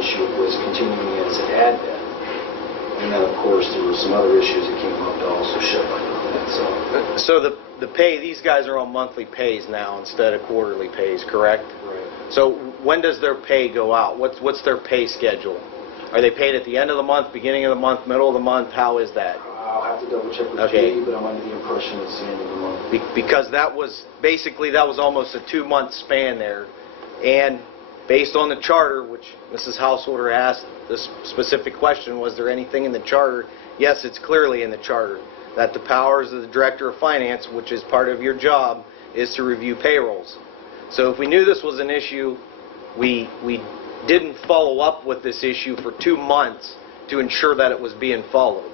issue was continuing as it had been. And then, of course, there were some other issues that came up to also shed light on that. So the pay, these guys are on monthly pays now instead of quarterly pays, correct? Right. So when does their pay go out? What's their pay schedule? Are they paid at the end of the month, beginning of the month, middle of the month? How is that? I'll have to double check with Okay. Judy, but I'm under the impression it's the end of the month. Because that was almost a 2-month span there. And based on the charter, which Mrs. Householder asked this specific question, was there anything in the charter? Yes, it's clearly in the charter that the powers of the Director of Finance, which is part of your job, is to review payrolls. So if we knew this was an issue, we didn't follow up with this issue for 2 months to ensure that it was being followed.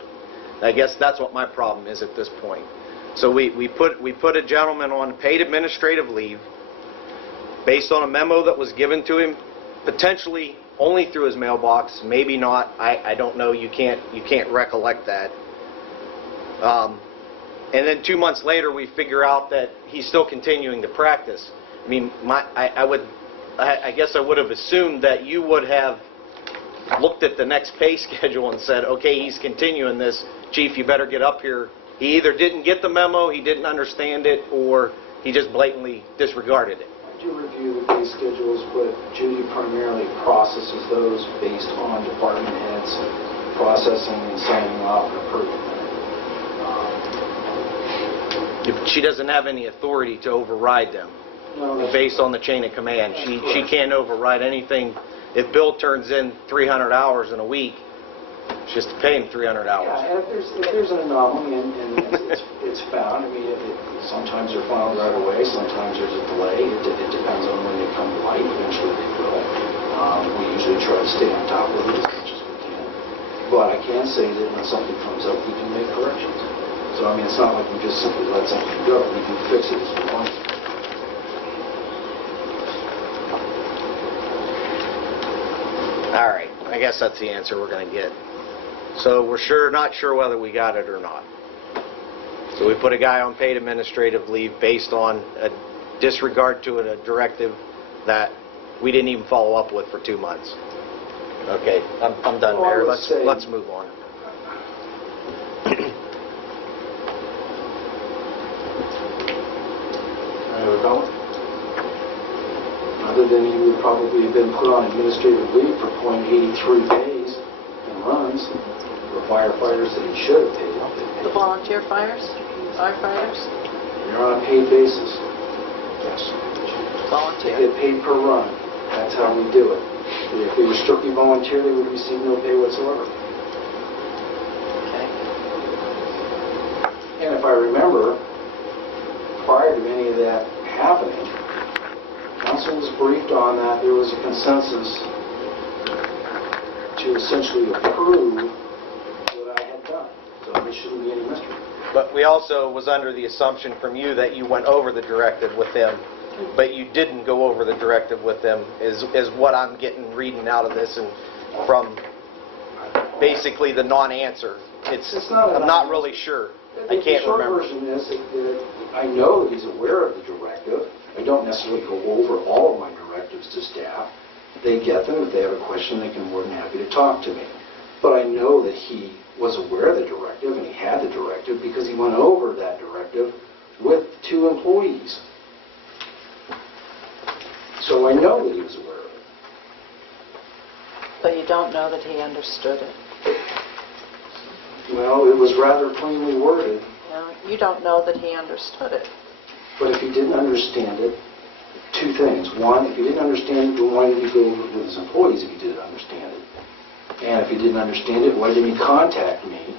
I guess that's what my problem is at this point. So we put a gentleman on paid administrative leave based on a memo that was given to him, potentially only through his mailbox, maybe not. I don't know. You can't recollect that. And then 2 months later, we figure out that he's still continuing to practice. I mean, I guess I would have assumed that you would have looked at the next pay schedule and said, okay, he's continuing this. Chief, you better get up here. He either didn't get the memo, he didn't understand it, or he just blatantly disregarded it. I do review the pay schedules, but Judy primarily processes those based on department heads processing and signing off and approving. She doesn't have any authority to override them. No, Based on the chain of command. She can't override anything. If Bill turns in 300 hours in a week, it's just to pay him 300 hours. Yeah, and if there's an anomaly and it's found, I mean, sometimes they're found right away, sometimes there's a delay. It depends on when they come to light. Eventually they will. We usually try to stay on top of it as much as we can. But I can say that when something comes up, we can make corrections. So, I mean, it's not like we just simply let something go. We can fix it as we want to. All right, I guess that's the answer we're going to get. So we're not sure whether we got it or not. So we put a guy on paid administrative leave based on a disregard to a directive that we didn't even follow up with for 2 months. Okay, I'm done, Mayor. Let's move on. Other than he would probably have been put on administrative leave for 0.83 days and runs for firefighters that he should have paid. The volunteer firefighters? You're on a paid basis. Yes. They Volunteer. get paid per run. That's how we do it. If they were strictly volunteer, they would receive no pay whatsoever. Okay. And if I remember, prior to any of that happening, council was briefed on that. There was a consensus to essentially approve what I had done. So there shouldn't be any mystery. But we also was under the assumption from you that you went over the directive with them, but you didn't go over the directive with them, is what I'm reading out of this. And from basically the non-answer. It's not a I'm not non-answer. really sure. I can't The short remember. version is that I know that he's aware of the directive. I don't necessarily go over all of my directives to staff. They get them. If they have a question, they can be more than happy to talk to me. But I know that he was aware of the directive, and he had the directive because he went over that directive with 2 employees. So I know that he was aware of it. But you don't know that he understood it. Well, it was rather plainly worded. You don't know that he understood it. But if he didn't understand it, 2 things. One, if he didn't understand it, then why did he go over it with his employees if he didn't understand it? And if he didn't understand it, why didn't he contact me?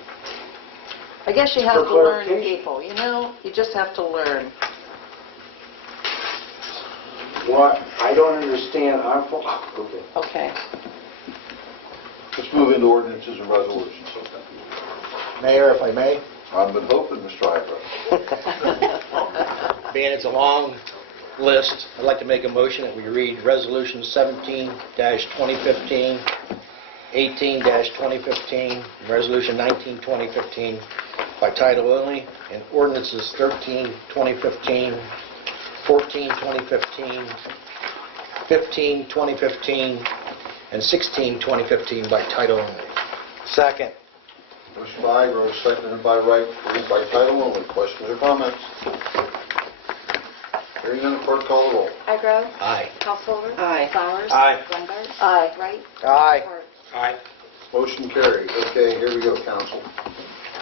I guess you have For to learn clarification. people, you just have to learn. What? I don't understand. Okay. Okay. Let's move into ordinances and resolutions. Mayor, if I may, I've been hoping, Mr. Ivor. being it's a long list, I'd like to make a motion that we read Resolution 17-2015, 18-2015, and Resolution 19-2015 by title only, and ordinances 13-2015, 14-2015, 15-2015, and 16-2015 by title only. Second. Motion by Ivor, seconded by Wright, read by title only. Questions or comments? Hearing none, clerk call the roll. Igo. Aye. Householder. Aye. Flowers. Aye. Weingart. Aye. Wright. Aye. Hart. Aye. Motion carried. Okay, here we go, council.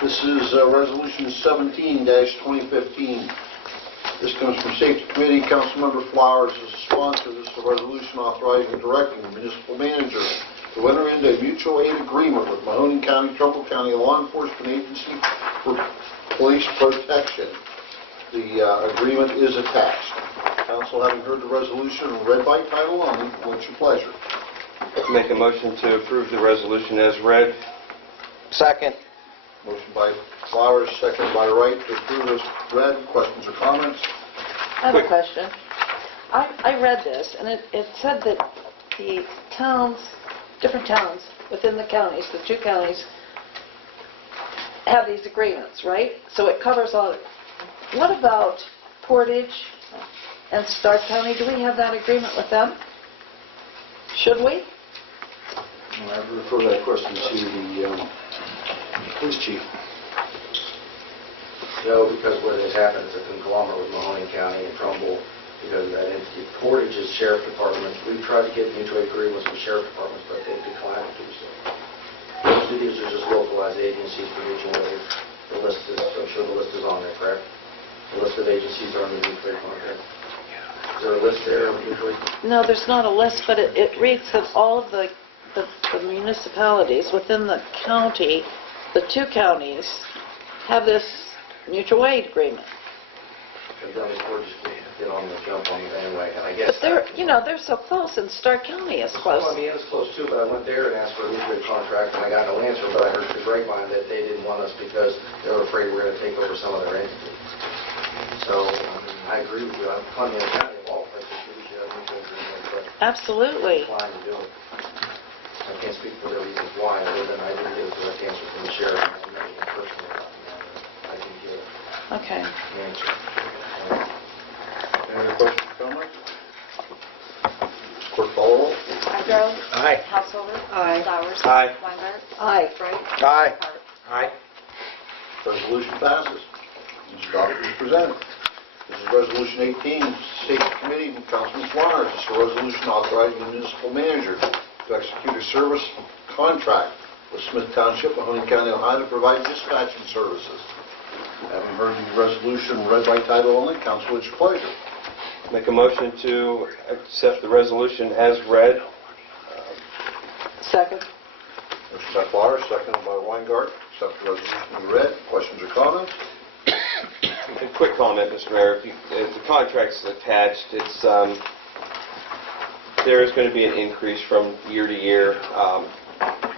This is Resolution 17-2015. This comes from Safety Committee. Councilmember Flowers is a sponsor. This is a resolution authorizing and directing the municipal manager to enter into a mutual aid agreement with Mahoning County, Trumbull County Law Enforcement Agency for police protection. The agreement is attached. Council, having heard the resolution and read by title only, what's your pleasure? Make a motion to approve the resolution as read. Second. Motion by Flowers, second by Wright, to approve as read. Questions or comments? I have a question. I read this, and it said that the towns, different towns within the counties, the 2 counties, have these agreements, right? So it covers all. What about Portage and Stark County? Do we have that agreement with them? Should we? I refer that question to the police chief. No, because what has happened is a conglomerate with Mahoning County and Trumbull, because that entity, Portage is sheriff department. We've tried to get mutual agreements with sheriff departments, but they've declined to do so. Most of these are just localized agencies for mutual aid. The list is, I'm sure the list is on there, correct? The list of agencies are on the mutual aid contract. Is there a list there of mutual aid? No, there's not a list, but it reads that all of the municipalities within the county, the 2 counties, have this mutual aid agreement. And then we're just get on the jump on the bandwagon, I guess. But they're so close, and Stark County is close. Well, I mean, it's close too, but I went there and asked for a mutual aid contract, and I got no answer, but I heard through grapevine that they didn't want us because they were afraid we were going to take over some of their entities. So, I agree with you. I'm funding the county of all places, we should have mutual agreement, but Absolutely. I'm inclined to do it. I can't speak for their reasons why, other than I didn't get a direct answer from the sheriff, and I met with him personally about the matter. I didn't get Okay. an answer. Any other questions or comments? Clerk call the roll. Igo. Aye. Householder. Aye. Flowers. Aye. Weingart. Aye. Wright. Aye. Hart. Aye. Resolution passes. It's adopted as presented. This is Resolution 18, Safety Committee, Councilman Flowers. This is a resolution authorizing the municipal manager to execute a service contract with Smith Township, Mahoning County, Ohio, to provide dispatching services. Having heard the resolution read by title only, council, it's your pleasure. Make a motion to accept the resolution as read. Second. Motion by Flowers, seconded by Weingart. Accept the resolution be read. Questions or comments? A quick comment, Mr. Mayor. If the contract's attached, it's there is going to be an increase from year to year.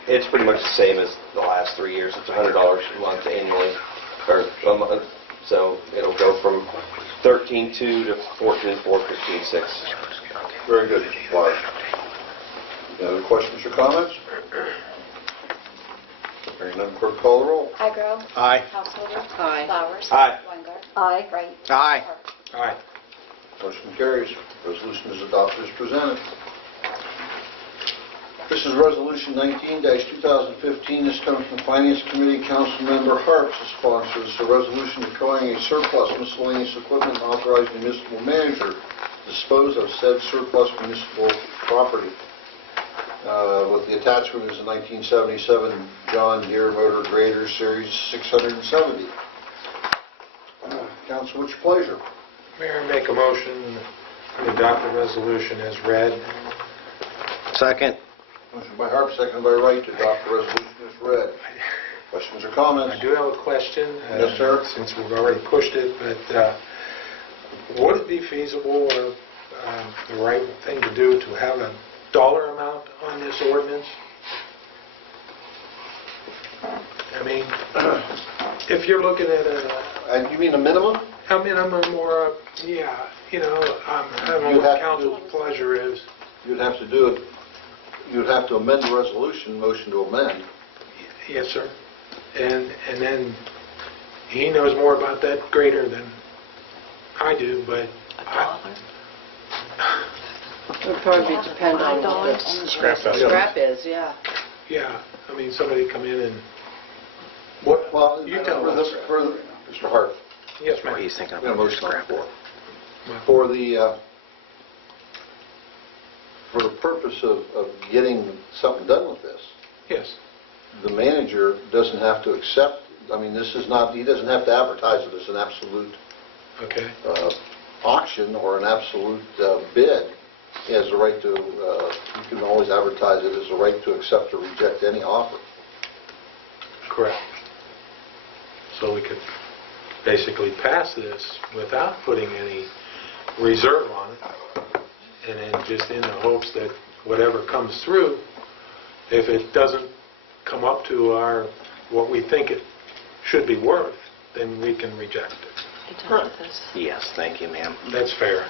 It's pretty much the same as the last 3 years. It's $100 a month annually, or a month. So it'll go from 13.2 to 14.4, 15.6. Very good, Mr. Flowers. Any other questions or comments? Hearing none, clerk call the roll. Highgrove. Aye. Householder. Aye. Flowers. Aye. Weingart. Aye. Wright. Aye. Park. Aye. Motion carries. Resolution is adopted as presented. This is Resolution 19-2015. This comes from Finance Committee. Councilmember Harps is sponsor. This is a resolution declaring a surplus miscellaneous equipment and authorizing the municipal manager to dispose of said surplus municipal property. With the attachment is a 1977 John Deere motor grader series 670. Council, what's your pleasure? Mayor, make a motion to adopt the resolution as read. Second. Motion by Harp, seconded by Wright to adopt the resolution as read. Questions or comments? I do have a question. Yes, sir. Since we've already pushed it, but would it be feasible or the right thing to do to have a dollar amount on this ordinance? I mean, if you're looking at And you mean a minimum? a minimum or a, yeah, you know, I don't know You what have to council's pleasure is. You'd have to do it, you'd have to amend the resolution, motion to amend. Yes, sir. And then he knows more about that grader than I do, but It would probably depend on what the Scrap value. scrap is, yeah. yeah, I mean, somebody come in and, what, Well, you tell for us. Mr. Hart, Yes, What ma'am. he's thinking we have a about motion on the scrap. floor. For the purpose of getting something done with this, Yes, the manager doesn't have to accept, I mean, this is not, he doesn't have to advertise it as an absolute okay, auction or an absolute bid. He has the right to, you can always advertise it as a right to accept or reject any offer. correct. So we could basically pass this without putting any reserve on it, and then just in the hopes that whatever comes through, if it doesn't come up to our, what we think it should be worth, then we can reject it. Yes, thank you, ma'am. That's fair.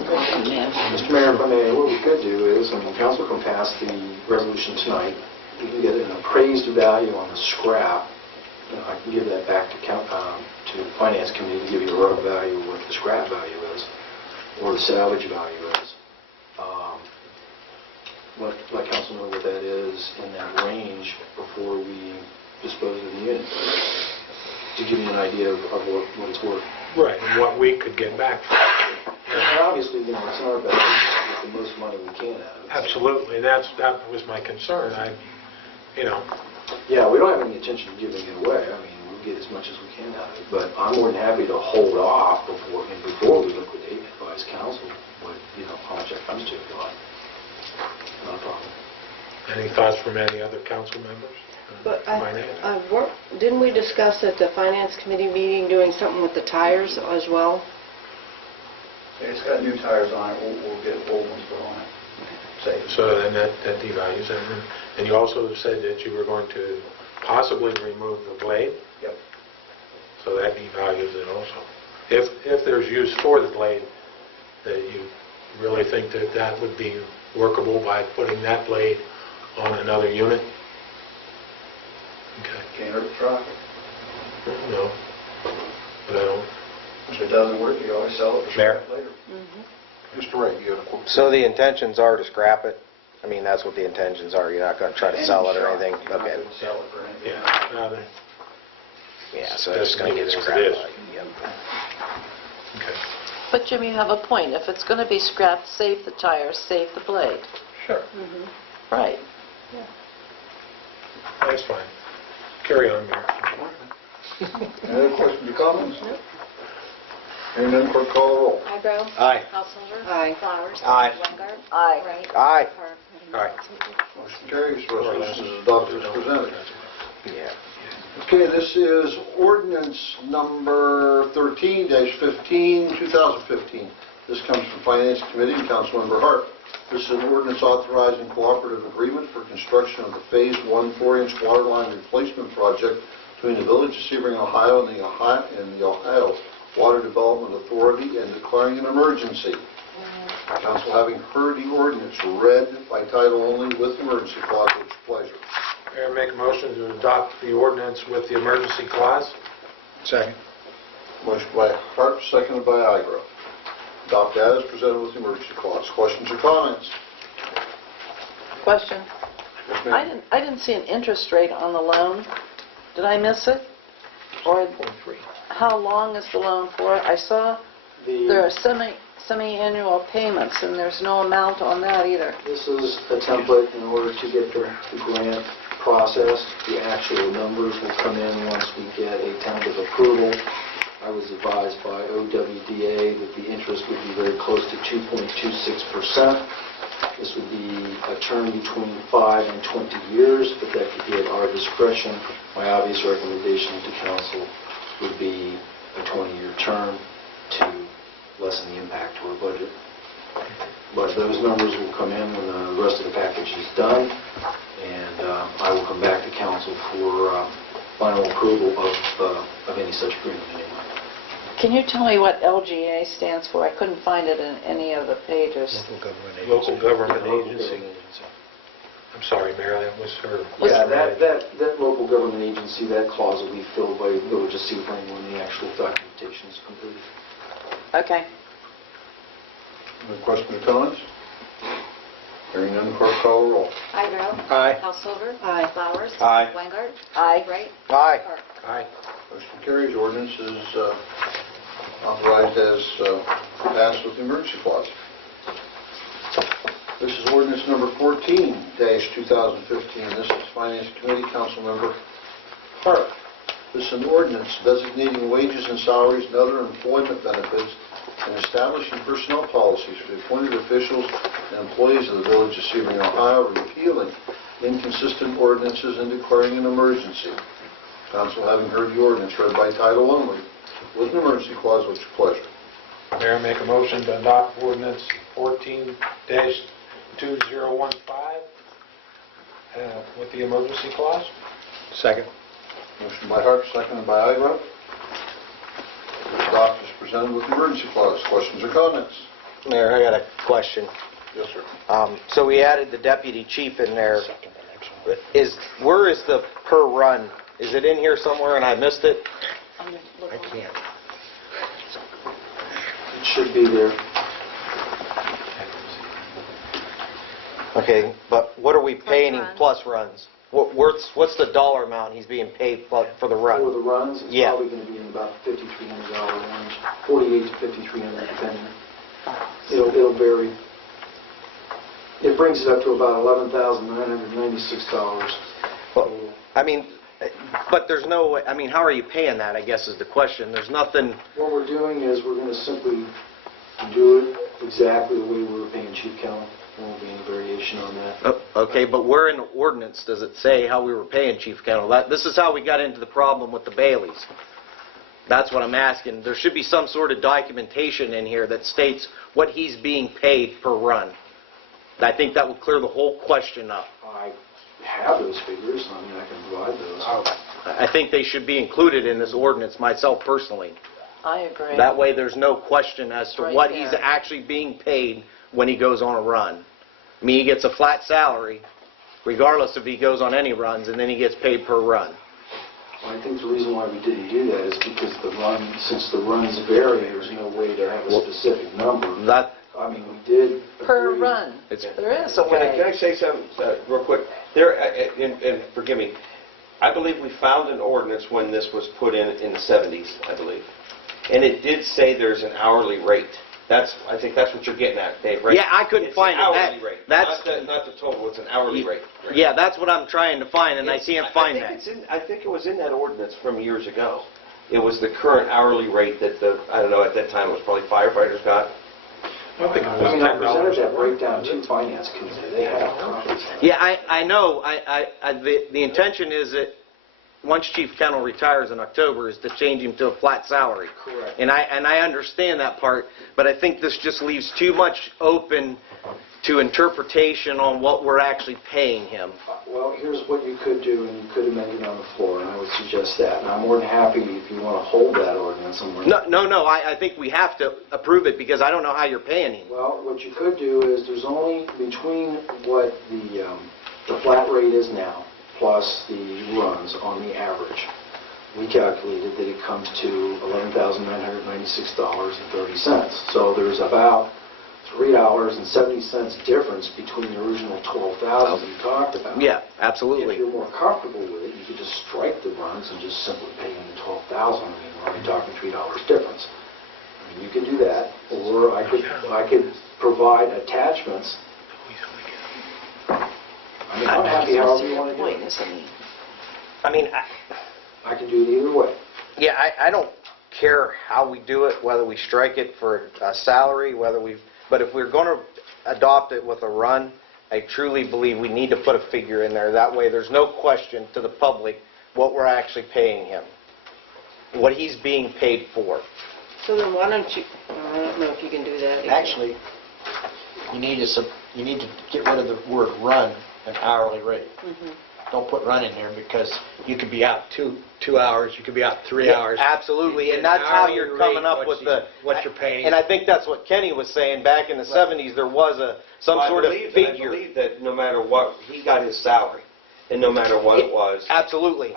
Mr. Mayor, if I may, what we could do is, when council can pass the resolution tonight, we can get an appraised value on the scrap. You know, I can give that back to the Finance Committee to give you a rough value of what the scrap value is, or the salvage value is. Let council know what that is in that range before we dispose of the unit, to give you an idea of what it's worth. Right, and what we could get back for it. And obviously, you know, it's in our best interest to get the most money we can out of it. Absolutely, that was my concern. Yeah, we don't have any intention of giving it away. I mean, we'll get as much as we can out of it. But I'm more than happy to hold off before we liquidate, advise council what, you know, how much that comes to, if you like. Not a problem. Any thoughts from any other council members? But Finance? didn't we discuss at the Finance Committee meeting doing something with the tires as well? It's got new tires on it, we'll get old ones put on it. Safe. So then that devalues it. And you also said that you were going to possibly remove the blade? Yep. So that devalues it also. If there's use for the blade, that you really think that that would be workable by putting that blade on another unit? Okay. Can't hurt the traffic. No. But I don't. If it doesn't work, you always sell it for Mayor? scrap later. Mr. Wright, you have a quote? So the intentions are to scrap it? I mean, that's what the intentions are, you're not going to try to sell it or anything? You're not Okay. gonna sell it for anything. Yeah. Rather. Yeah, so it's going to get Just leave it as scrapped. it is. Yep. Okay. But Jim, you have a point. If it's going to be scrapped, save the tires, save the blade. Sure. Right. That's fine. Carry on, Mayor. Any other questions or comments? Hearing none, clerk call the roll. Highgrove. Aye. Householder. Aye. Flowers. Aye. Weingart. Aye. Wright. Aye. Park. Aye. Motion carries, resolution is adopted as presented. Yeah. Okay, this is ordinance number 13-15, 2015. This comes from Finance Committee and Councilmember Hart. This is an ordinance authorizing cooperative agreement for construction of the Phase 1 4-inch water line replacement project between the Village of Sebring, Ohio and the Ohio Water Development Authority and declaring an emergency. Council, having heard the ordinance read by title only with emergency clause, what's your pleasure? Mayor, make a motion to adopt the ordinance with the emergency clause. Second. Motion by Harp, seconded by Igra. Adopt that as presented with the emergency clause. Questions or comments? Question. Yes, ma'am. I didn't see an interest rate on the loan. Did I miss it? Or how long is the loan for? I saw there are semi-annual payments, and there's no amount on that either. This is a template in order to get the grant processed. The actual numbers will come in once we get a tentative approval. I was advised by OWDA that the interest would be very close to 2.26%. This would be a term between 5 and 20 years, but that could be at our discretion. My obvious recommendation to council would be a 20-year term to lessen the impact to our budget. But those numbers will come in when the rest of the package is done, and I will come back to council for final approval of any such agreement anyway. Can you tell me what LGA stands for? I couldn't find it in any of the pages. Local government agency. I'm sorry, Mayor, that was her. Yeah, that local government agency, that clause will be filled by Village of Sebring when the actual documentation is completed. Okay. Any questions or comments? Hearing none, clerk call the roll. Igo. Aye. Householder. Aye. Flowers. Aye. Weingart. Aye. Wright. Aye. Park. Aye. Motion carries. Ordinance is authorized as passed with the emergency clause. This is ordinance number 14-2015. This is Finance Committee, Council Member Park. This is an ordinance designating wages and salaries and other employment benefits and establishing personnel policies for the appointed officials and employees of the Village of Sebring, Ohio, repealing inconsistent ordinances and declaring an emergency. Council, having heard the ordinance read by title only, with an emergency clause, what's your pleasure? Mayor, make a motion to adopt ordinance 14-2015 with the emergency clause. Second. Motion by Harp, seconded by Igra. Adopt as presented with the emergency clause. Questions or comments? Mayor, I got a question. Yes, sir. So we added the deputy chief in there. Where is the per run? Is it in here somewhere and I missed it? I can't. It should be there. Okay, but what are we paying him runs. plus runs? What's the dollar amount he's being paid for the For run? the runs, it's Yeah. probably going to be in about $5,300 range, $48 to $5,300 depending. It'll vary. It brings it up to about $11,996. Well, I mean, but there's no way, I mean, how are you paying that, I guess is the question. There's nothing, What we're doing is we're going to simply do it exactly the way we were paying Chief Kelly. There won't be any variation on that. okay, but where in the ordinance does it say how we were paying Chief Kennel? This is how we got into the problem with the Baileys. That's what I'm asking. There should be some sort of documentation in here that states what he's being paid per run. I think that would clear the whole question up. I have those figures, I mean, I can provide those. I think they should be included in this ordinance, myself personally. I agree. That way there's no question as to Right what there. he's actually being paid when he goes on a run. I mean, he gets a flat salary regardless if he goes on any runs, and then he gets paid per run. Well, I think the reason why we didn't do that is because since the runs vary, there's no way to have a specific number. That, I mean, we did Per agree- run. It's- There is a Can I way. say something real quick? There, and forgive me, I believe we found an ordinance when this was put in the 70s, I believe. And it did say there's an hourly rate. I think that's what you're getting at, Dave, right? Yeah, I couldn't find it. It's an hourly rate, That's- not the total, it's an hourly rate. right? yeah, that's what I'm trying to find, and I can't find that. I think it was in that ordinance from years ago. It was the current hourly rate that I don't know, at that time it was probably firefighters got. I think it I was mean, I $10. presented that breakdown to Finance Committee. They have copies. Yeah, I know. The intention is that once Chief Kennel retires in October is to change him to a flat salary. Correct. And I understand that part, but I think this just leaves too much open to interpretation on what we're actually paying him. Well, here's what you could do, and you could amend it on the floor, and I would suggest that. And I'm more than happy if you want to hold that ordinance. No, I think we have to approve it because I don't know how you're paying him. Well, what you could do is there's only between what the flat rate is now plus the runs on the average. We calculated that it comes to $11,996.30. So there's about $3.70 difference between the original 12,000 you talked about. Yeah, absolutely. If you're more comfortable with it, you could just strike the runs and just simply pay them the 12,000. I mean, we're only talking $3 difference. I mean, you could do that, or I could provide attachments. I mean, I'm happy however you want to do it. I mean, I can do it either way. yeah, I don't care how we do it, whether we strike it for a salary, but if we're going to adopt it with a run, I truly believe we need to put a figure in there. That way there's no question to the public what we're actually paying him, what he's being paid for. So then why don't you, I don't know if you can do that. either. Actually, you need to get rid of the word run, an hourly rate. Don't put run in here because you could be out 2 hours, you could be out 3 hours. Absolutely, and that's how you're coming up with what you're paying. And I think that's what Kenny was saying. Back in the 70s, there was some sort of figure. I believe that no matter what, he got his salary, and no matter what it was, Absolutely.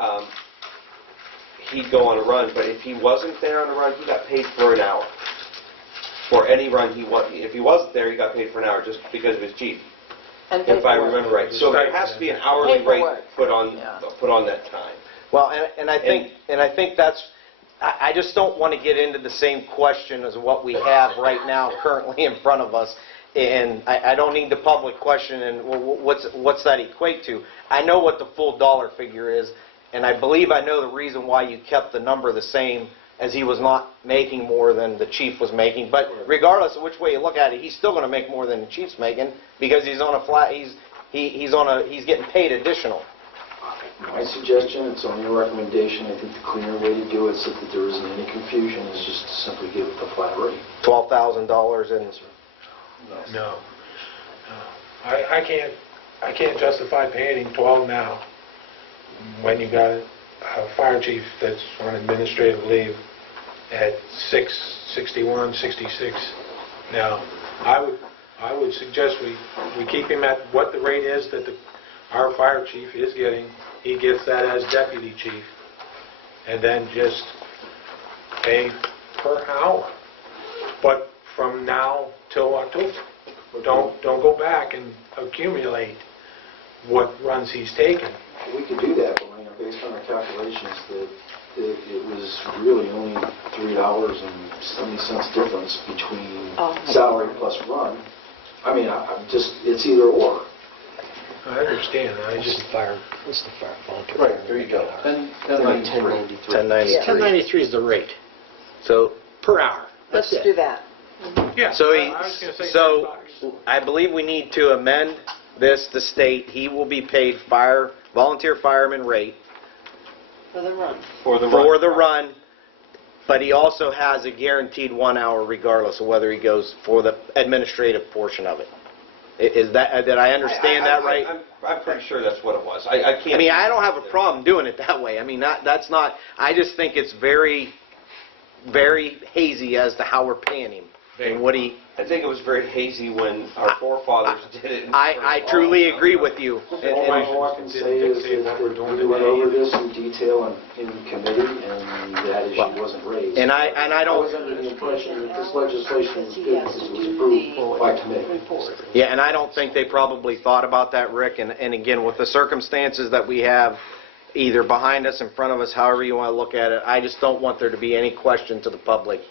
He'd go on a run. But if he wasn't there on a run, he got paid for an hour. For any run he wanted. If he wasn't there, he got paid for an hour just because of his chief. If I remember right. So there has to be an hourly rate put on that time. Well, and I think that's. I just don't want to get into the same question as what we have right now currently in front of us. And I don't need the public question and what's that equate to. I know what the full dollar figure is, and I believe I know the reason why you kept the number the same, as he was not making more than the chief was making. But regardless of which way you look at it, he's still going to make more than the chief's making because he's on a flat. He's getting paid additional. My suggestion, it's only a recommendation, I think the cleaner way to do it so that there isn't any confusion is just to simply give it the flat rate. $12,000 and. No. I can't justify paying him 12 now when you got a fire chief that's on administrative leave at 61, 66. Now, I would suggest we keep him at what the rate is that our fire chief is getting. He gets that as deputy chief, and then just pay per hour. But from now till October, don't go back and accumulate what runs he's taken. We could do that, but based on our calculations, that it was really only $3.70 difference between salary plus run. I mean, it's either or. I understand. What's the fire volunteer? Right, there you go. 1093. 1093 is the rate. So per hour. Let's do that. Yeah. So I was going to say $10. I believe we need to amend this to state he will be paid volunteer fireman rate For the run. For the run, but he also has a guaranteed 1 hour regardless of whether he goes for the administrative portion of it. Did I understand that right? I'm pretty sure that's what it was. I can't. I mean, I don't have a problem doing it that way. I mean, that's not. I just think it's very, very hazy as to how we're paying him and what he. I think it was very hazy when our forefathers did it. I truly agree with you. All I can say is that we went over this in detail in committee, and that issue wasn't raised. And I I don't. was under the impression that this legislation was good because it was approved by committee. Yeah, and I don't think they probably thought about that, Rick. And again, with the circumstances that we have, either behind us, in front of us, however you want to look at it, I just don't want there to be any question to the public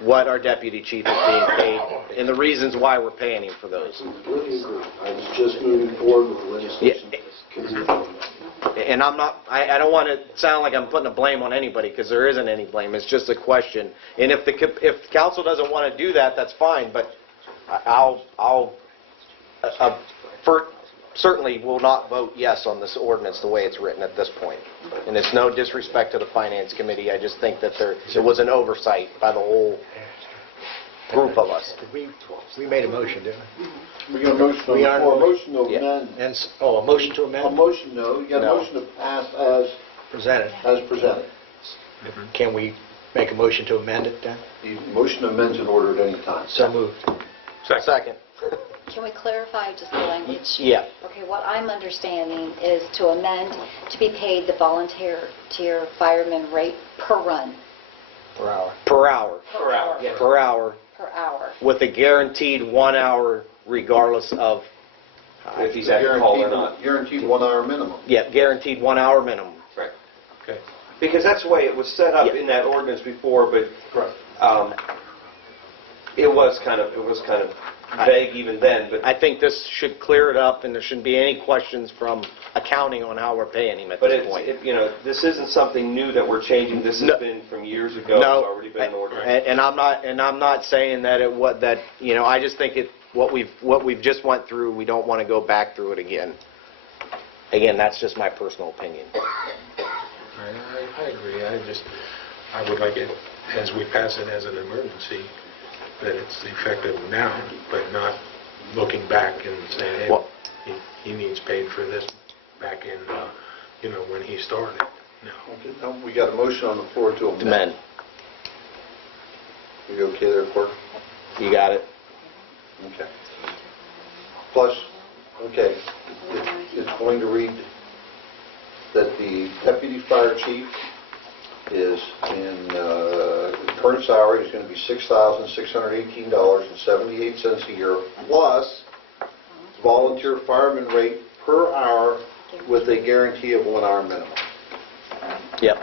what our deputy chief is being paid and the reasons why we're paying him for those. Completely agree. I was just moving forward with the legislation. And I don't want to sound like I'm putting a blame on anybody because there isn't any blame. It's just a question. And if council doesn't want to do that, that's fine. But certainly will not vote yes on this ordinance the way it's written at this point. And it's no disrespect to the Finance Committee. I just think that there was an oversight by the whole group of us. We made a motion, didn't we? We got a motion on We the are- floor, a motion to Yeah. amend. And, a motion to A amend motion, no, you got a No. motion to pass as presented. presented. Can we make a motion to amend it then? The motion amends in order at any time. So moved. Second. Can we clarify just the language? Yeah. Okay, what I'm understanding is to amend to be paid the volunteer fireman rate per run, Per hour. Per hour. Per hour. Per hour, per hour. with a guaranteed 1 hour regardless of, If he's at call or not. Guaranteed 1 hour minimum. yeah, guaranteed 1 hour minimum. Right. Okay. Because that's the way it was set up Yeah. in that ordinance before, but it was kind of vague even then, but I think this should clear it up, and there shouldn't be any questions from accounting on how we're paying him at But this point. this isn't something new that we're changing. This has No. been from years ago. It's No, already been in order. and I'm not saying that I just think what we've just went through, we don't want to go back through it again. Again, that's just my personal opinion. I agree. I would like it, as we pass it as an emergency, that it's effective now, but not looking back and saying, hey, Well- he needs paid for this back in, when he started. No. Okay, now we got a motion on the floor to amend. Men, You okay there, clerk? you got it? Okay. Plus, okay, it's going to read that the deputy fire chief is in, current salary is going to be $6,618.78 a year, plus volunteer fireman rate per hour with a guarantee of 1 hour minimum. Yep.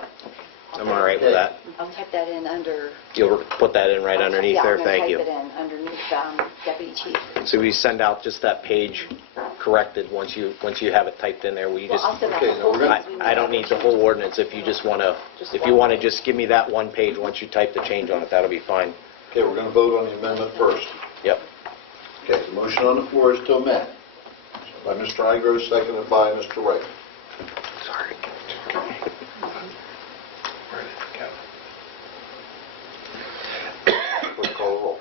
I'm all right with that. I'll type that in under... You'll put that in right underneath there, thank you. Yeah, I'm going to type it in underneath deputy chief. So we send out just that page corrected once you have it typed in there. Will you Well, just? I'll send out Okay, the now whole we're gonna- thing. I don't need the whole ordinance. If you just want to, just give me that one page once you type the change on it, that'll be fine. Okay, we're going to vote on the amendment first. Yep. Okay, the motion on the floor is to amend. By Mr. Igo, seconded by Mr. Wright. Sorry. Clerk call the roll.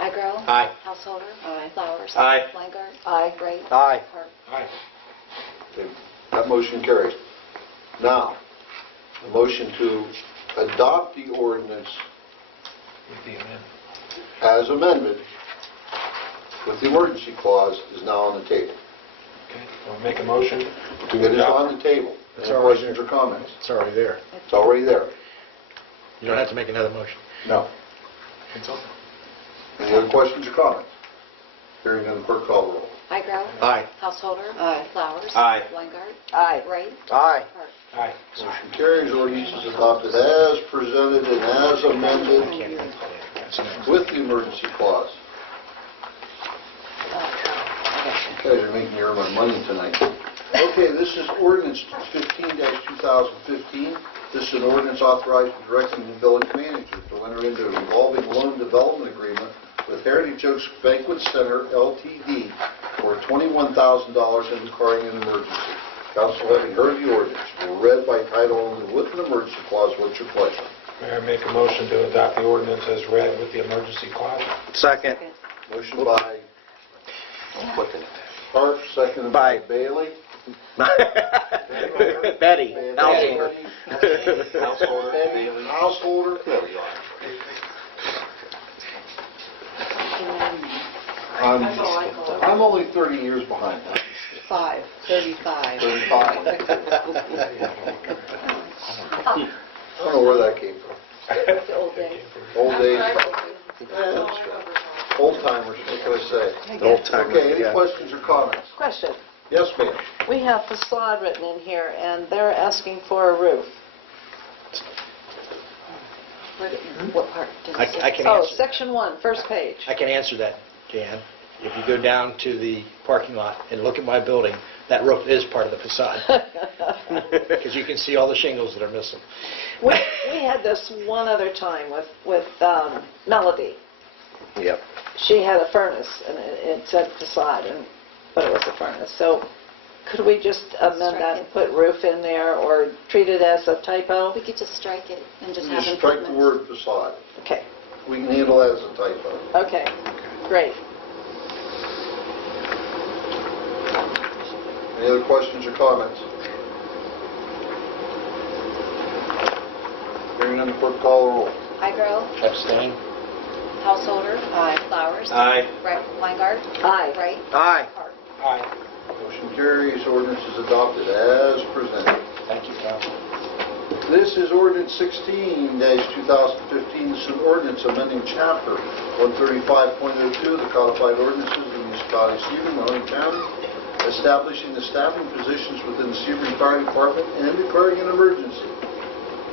Igro? Aye. Householder? Aye. Flowers? Aye. Weingart? Aye. Wright? Aye. Park? Aye. Okay, that motion carries. Now, the motion to adopt the ordinance With the amendment. as amended with the emergency clause is now on the table. Okay. I'll make a motion to It is adopt. on the table. It's Any already questions or comments? It's already there. It's already there. You don't have to make another motion. No. It's on. Any other questions or comments? Hearing none, clerk call the roll. Igro? Aye. Householder? Aye. Flowers? Aye. Weingart? Aye. Wright? Aye. Park? Aye. Motion carries. Ordinance is adopted as presented and as amended with the emergency clause. You guys are making me earn my money tonight. Okay, this is ordinance 15-2015. This is an ordinance authorizing and directing the village manager to enter into a revolving loan development agreement with Heritage Oaks Banquet Center LTD for $21,000 and declaring an emergency. Council, having heard the ordinance, will read by title only with an emergency clause. What's your pleasure? May I make a motion to adopt the ordinance as read with the emergency clause? Second. Motion by Park, seconded by Bailey. Betty. Householder. Householder. Bailey. Householder. There we are. I'm only 30 years behind. 35. 35. I don't know where that came from. The old days. Old days. Old timers, what can I say? Old timer. Okay, any questions or comments? Question. Yes, ma'am. We have facade written in here, and they're asking for a roof. What part does I it say? I can Oh, answer. section 1, first page. I can answer that, Jan. If you go down to the parking lot and look at my building, that roof is part of the facade. Because you can see all the shingles that are missing. We had this one other time with Melody. Yep. She had a furnace, and it said facade, but it was a furnace. So could we just amend that and put roof in there, or treat it as a typo? We could just strike it and just You have just strike the improvements. word facade. Okay. We can handle that as a typo. Okay, great. Any other questions or comments? Hearing none, clerk call the roll. Igo, Abstain? Householder. Aye. Flowers. Aye. Weingart. Aye. Wright. Aye. Hart. Aye. Motion carries, ordinance is adopted as presented. Thank you, Council. This is ordinance 16-2015. This is an ordinance amending chapter 135.02 of the codified ordinances of the municipality of Sebring, Mahoney County, establishing the staffing positions within the Sebring Fire Department and declaring an emergency.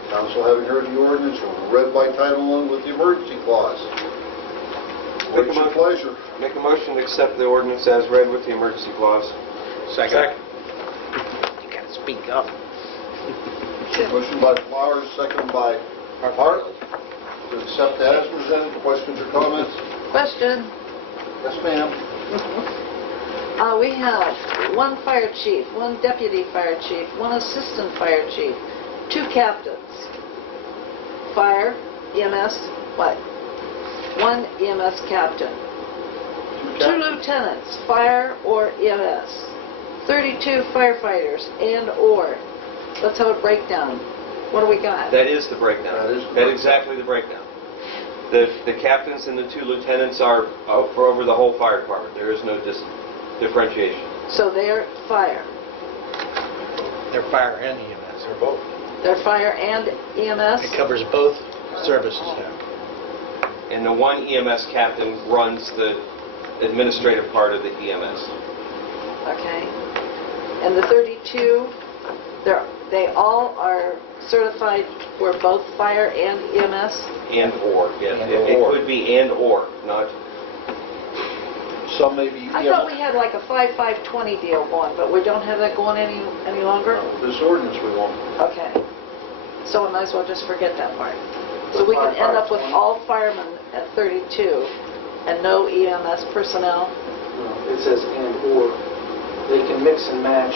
Council, having heard the ordinance, will read by title only with the emergency clause. What's your pleasure? Make a motion to accept the ordinance as read with the emergency clause. Second. You gotta speak up. Motion by Flowers, second by Hart. To accept as presented. Questions or comments? Question. Yes, ma'am. We have one fire chief, one deputy fire chief, one assistant fire chief, 2 captains. Fire, EMS, what? 1 EMS captain. 2 lieutenants, fire or EMS. 32 firefighters and/or. Let's have a breakdown. What do we got? That is the breakdown. That's exactly the breakdown. The captains and the 2 lieutenants are for over the whole fire department. There is no differentiation. So they're fire. They're fire and EMS, they're both. They're fire and EMS? It covers both services now. And the 1 EMS captain runs the administrative part of the EMS. Okay. And the 32, they all are certified for both fire and EMS? And or, yes. And It or. could be and or, not... Some may be... I thought we had like a 5-5-20 deal going, but we don't have that going any longer? This ordinance we won't. Okay. So we might as well just forget that part. So we can end up with all firemen at 32 and no EMS personnel? It says and/or. They can mix and match.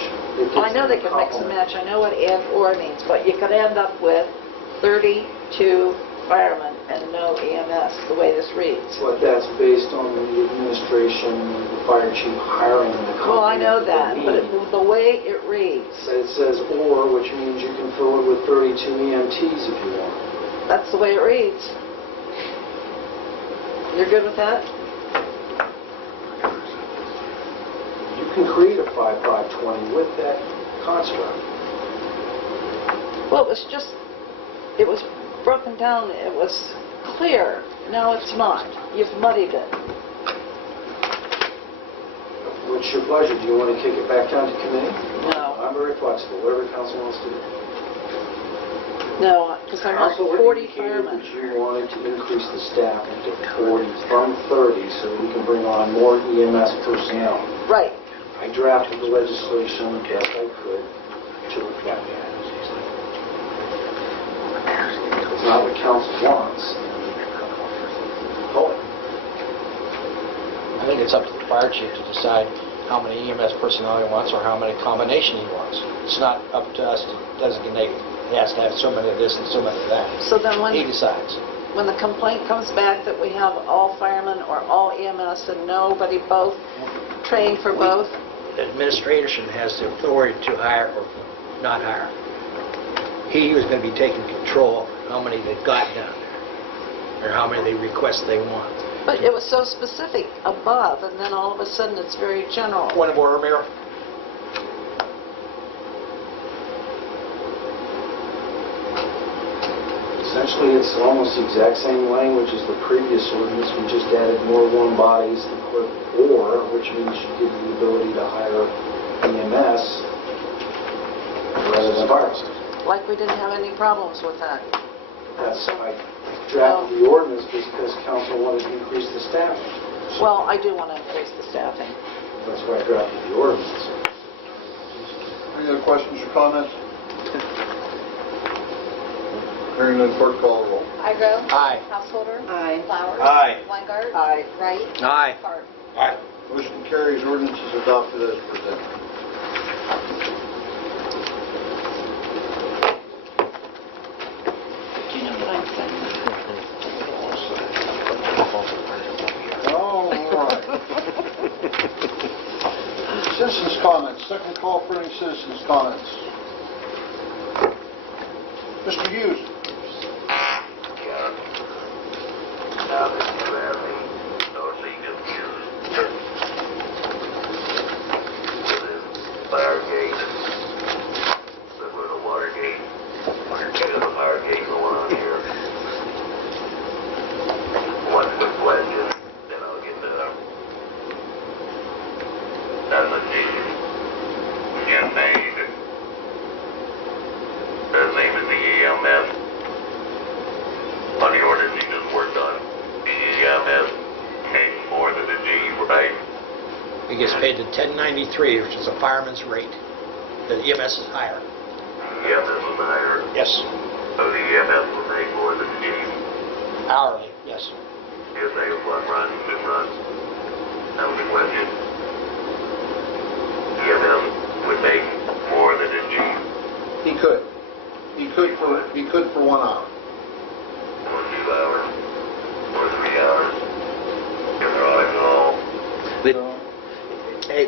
I know they can mix and match. I know what and/or means, but you could end up with 32 firemen and no EMS, the way this reads. But that's based on the administration, the fire chief hiring the company. Well, I know that, they but need. the way it reads, It says or, which means you can fill it with 32 EMTs if you want. that's the way it reads. You're good with that? You can create a 5-5-20 with that construct. Well, it was broken down, it was clear. Now it's not. You've muddied it. What's your pleasure? Do you want to kick it back down to committee? No. I'm very flexible, whatever council wants to do. No, because I want Council 40 indicated firemen. that you wanted to increase the staff to 40 from 30 so we can bring on more EMS personnel. Right. I drafted the legislation best I could to reflect that. If it's not what council wants, vote. I think it's up to the fire chief to decide how many EMS personnel he wants or how many combination he wants. It's not up to us to designate he has to have so many of this and so many of that. So then He decides. when the complaint comes back that we have all firemen or all EMS and nobody both trained for both, The administration has the authority to hire or not hire. He was going to be taking control of how many they've got down there, or how many they request they want. but it was so specific above, and then all of a sudden it's very general. Point of order, Mayor. Essentially, it's almost the exact same language as the previous ordinance. We just added more warm bodies to put or, which means you give the ability to hire EMS rather than fire. Like we didn't have any problems with that. That's, I drafted the ordinance because council wanted to increase the staffing. Well, I do want to increase the staffing. That's why I drafted the ordinance. Any other questions or comments? Hearing none, clerk call the roll. Igo. Aye. Householder. Aye. Flowers. Aye. Weingart. Aye. Wright. Aye. Hart. Aye. Motion carries, ordinance is adopted as presented. Do you know what I'm saying? call for any citizens' comments. Mr. Hughes? Now that you have me, don't be confused. This fire gate, similar to Watergate. There's a fire gate going on here. One quick question, then I'll get to that's a chief get paid the same as the EMS on the orders he just worked on. The EMS makes more than the G, right? He gets paid the 1093, which is a fireman's rate. The EMS is higher. EMS was higher, Yes. so the EMS will make more than the G. Hourly, yes. If they one run, two runs. That was the question. EMS would make more than a G. He could. He could for 1 hour. Or 2 hours, or 3 hours. If they're on a call. Hey,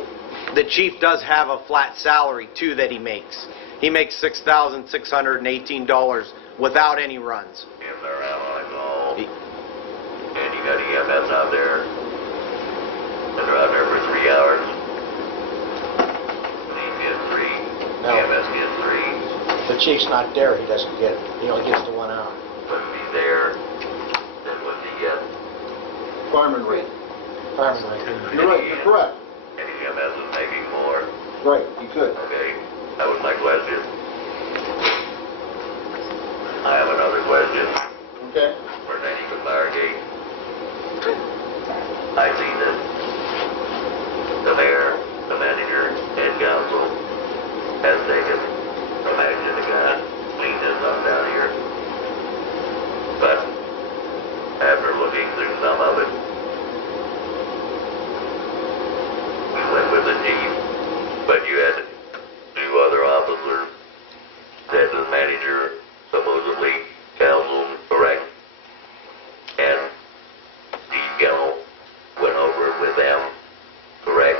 the chief does have a flat salary too that he makes. He makes $6,618 without any runs. If they're out on a call, and you got EMS out there, and they're out there for 3 hours, he gets 3, No. EMS gets 3, If the chief's not there, he doesn't get it. He only gets the 1 hour. but if he's there, then what's he get? Fireman rate. Fireman's rate. You're right, you're correct. And EMS is making more. Right, he could. Okay, that was my question. I have another question Okay? pertaining to Firegate. I see that the mayor, the manager, and council has taken some action to kind of clean this up down here. But after looking through some of it, we went with the chief, but you had 2 other officers, that the manager, supposedly council, correct? And Steve Gemmell went over it with them, correct?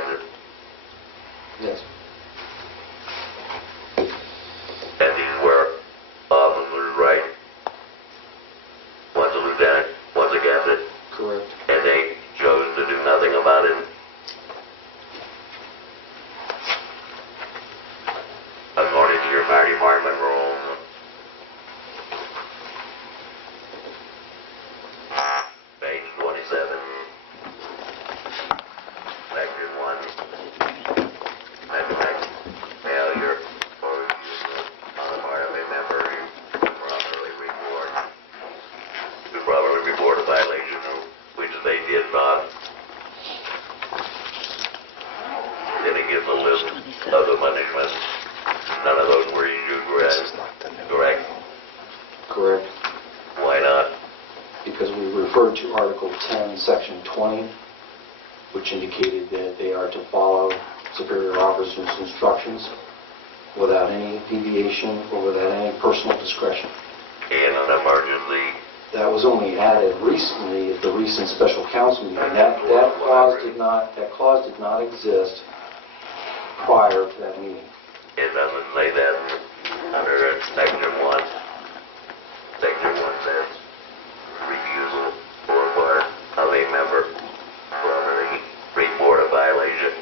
Yes. And these were officers, right? One's a lieutenant, one's a captain, Correct. and they chose to do nothing about it. According to your fire department rules. Page 27. Section 1. Neglect, failure, or refusal on the part of a member to properly report a violation, which they did not. Then it gives a list of the punishments. None of those were issued, correct? Correct. Why not? Because we referred to Article 10, Section 20, which indicated that they are to follow superior officers' instructions without any deviation or without any personal discretion. In an emergency, That was only added recently at the recent special council meeting. That clause did not exist prior to that meeting. it doesn't say that under Section 1. Section 1 says refusal or part of a member properly report a violation.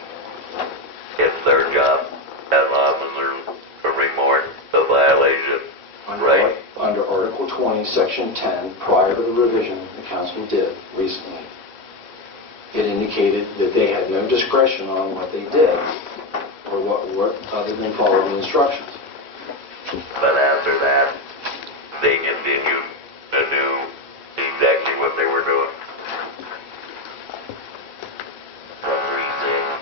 It's their job as officers to report the violation, right? Under Article 20, Section 10, prior to the revision the council did recently, it indicated that they had no discretion on what they did or what other than follow the instructions. But after that, they continued to do exactly what they were doing. What were you saying?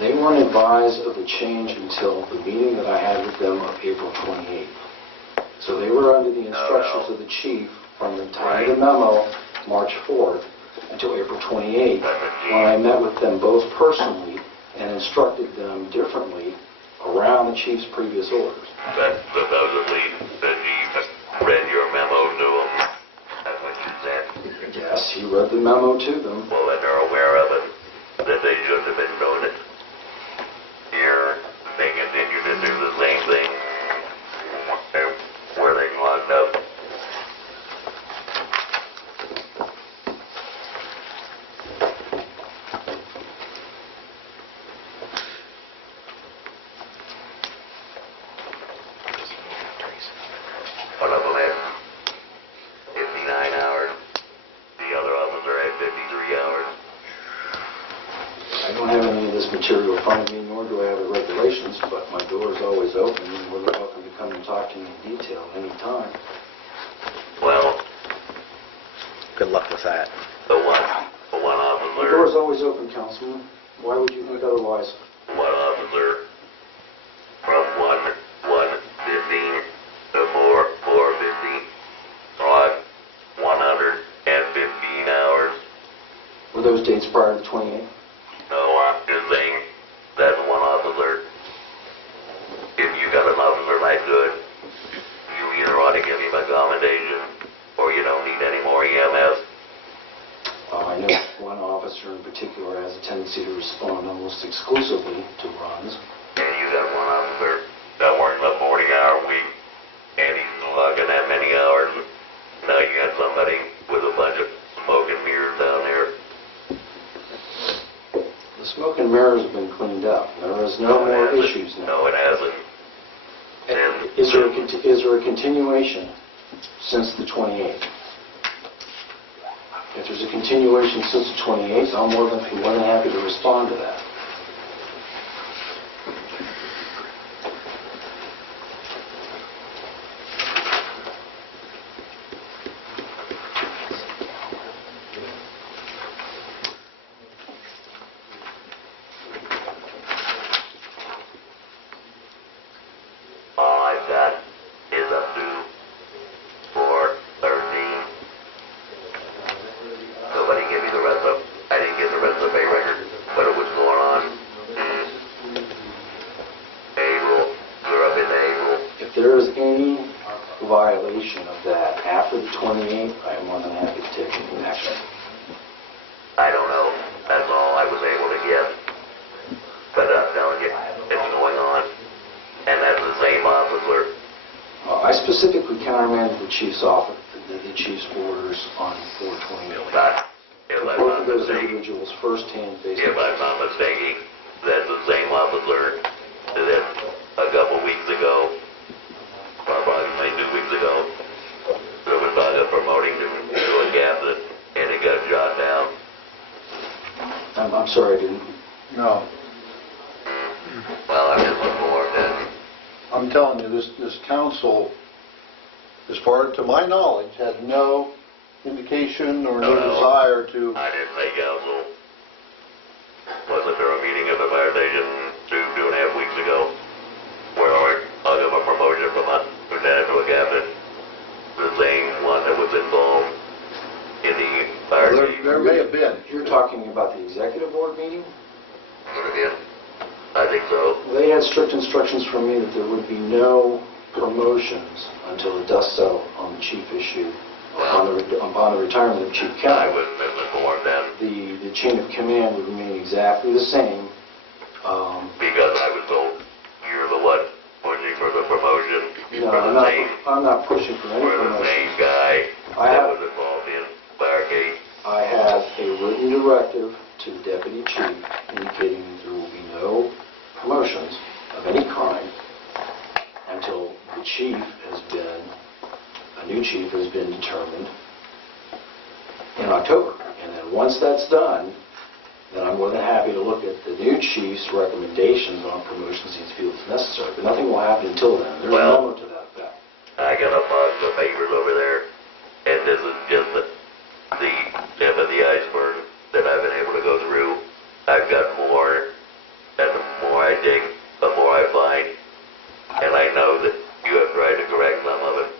They weren't advised of the change until the meeting that I had with them on April 28th. So they were under the instructions of the chief from the time of the memo, March 4th, until April 28th, when I met with them both personally and instructed them differently around the chief's previous orders. But supposedly the chief read your memo to them. That's what you said. Yes, he read the memo to them. Well, then they're aware of it, that they shouldn't have been doing it. Here, material in front of me, nor do I have the regulations, but my door is always open, and you're welcome to come and talk to me in detail anytime. Well, Good luck with that. the one The door is officer, always open, Councilman. Why would you think otherwise? one officer from 1/1/15 to 4/4/15 on 115 hours. Were those dates prior to the 28th? No, I'm just saying that's one officer. If you got an officer like good, you either ought to give him a commendation or you don't need any more EMS. I know one officer in particular has a tendency to respond almost exclusively to runs. And you got one officer that works a 40-hour week and he's logging that many hours. Now you got somebody with a bunch of smoke and mirrors down there. The smoke and mirrors have been cleaned up. There is no more issues now. No, it hasn't. And Is there a continuation since the 28th? If there's a continuation since the 28th, I'm more than happy to respond to that. all I've got is up to 4/13. Nobody gave me the rest of, I didn't get the rest of the pay record, but it was going on. April, we're up into April. If there is any violation of that after the 28th, I am more than happy to take any action. I don't know. That's all I was able to get. But I'm telling you, it's going on. And that's the same officer. I specifically countermanded the chief's office, the chief's orders on 4/28. If I'm Both not of those mistaken, individuals firsthand based if I'm not mistaken, that's the same officer that a couple weeks ago, or probably 2 weeks ago, there was talk of promoting to a captain, and he got shot down. I'm sorry, I didn't. No, Well, I'm just informed that I'm telling you, this council, as far to my knowledge, had no indication or no No. desire to, I didn't say council. Wasn't there a meeting at the fire station 2.5 weeks ago where I got a promotion from a lieutenant to a captain? The same one that was involved in the fire chief. there may have been. You're talking about the executive board meeting? Could have been. I think so. They had strict instructions from me that there would be no promotions until the dust settled on the chief issue, upon the retirement of Chief I Kelly. was misinformed then The chain of command would remain exactly the same. because I was told you're the one pushing for the promotion No, for the same, I'm not pushing for any for the same promotions. guy I that have- was involved in Firegate. I have a written directive to the deputy chief indicating that there will be no promotions of any kind until the chief has been, a new chief has been determined in October. And then once that's done, then I'm more than happy to look at the new chief's recommendations on promotions he feels necessary. But nothing will happen until then. There's Well- a memo to that effect. I got a box of papers over there, and this is just the tip of the iceberg that I've been able to go through. I've got more, and the more I dig, the more I find. And I know that you have tried to correct some of it.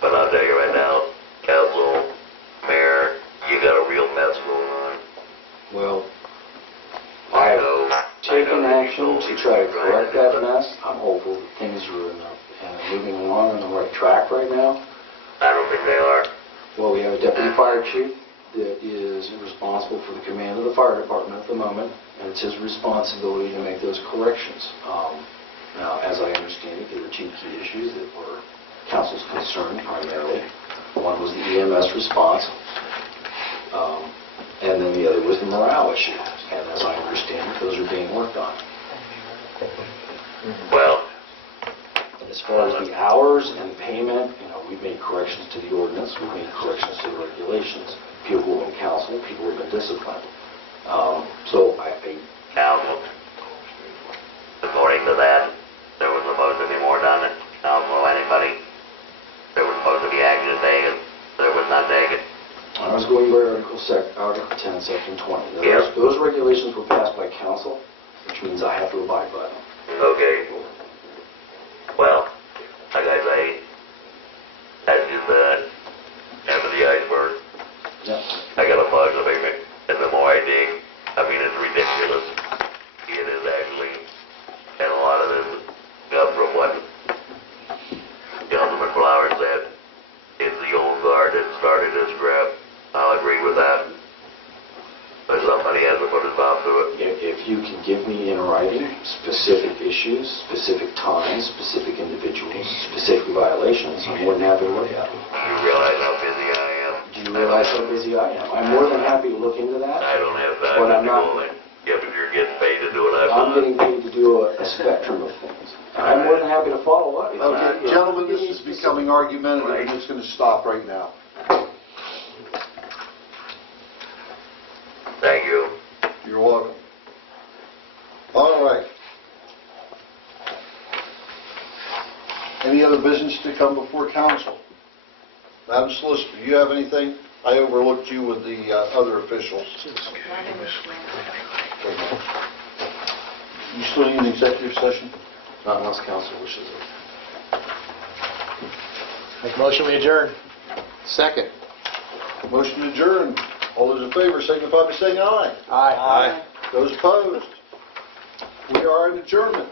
But I'll tell you right now, council, mayor, you got a real mess going on. Well, I have taken action to try to correct that mess. I'm hopeful that things are moving along on the right track right now. I don't think they are. Well, we have a deputy fire chief that is responsible for the command of the fire department at the moment, and it's his responsibility to make those corrections. Now, as I understand it, there were two key issues that were council's concern primarily. One was the EMS response, and then the other was the morale issue. And as I understand it, those are being worked on. Well, As far as the hours and payment, we've made corrections to the ordinance, we've made corrections to the regulations. People who have been counseled, people who have been disciplined. So council. According to that, there was supposed to be more done at council, anybody. There was supposed to be action taken, there was none taken. I was going by Article 10, Section 20. Yeah. Those regulations were passed by council, which means I have to abide by them. Okay. Well, like I say, that's just the end of the iceberg. Yeah. I got a buzz of it, and the more I dig, I mean, it's ridiculous. It is actually, and a lot of this comes from what Councilman Flowers said. It's the old guard that started this crap. I'll agree with that. But somebody has to put his mouth to it. If you can give me in writing specific issues, specific times, specific individuals, specific violations, I'm more than happy to look at them. You realize how busy I am? Do you realize how busy I am? I'm more than happy to look into that. I don't have time But to I'm do not- all that. Yeah, but you're getting paid to do it. I'm getting paid to do a spectrum of things. I'm more than happy to follow up. Okay, gentlemen, this is becoming argumentative, and it's going to stop right now. Thank you. You're welcome. All right. Any other business to come before council? Madam Solicitor, do you have anything? I overlooked you with the other officials. You still need an executive session? Not unless council wishes it. Make a motion, we adjourn. Second. Motion to adjourn. All those in favor signify by saying aye. Aye. Those opposed? We are in adjournment.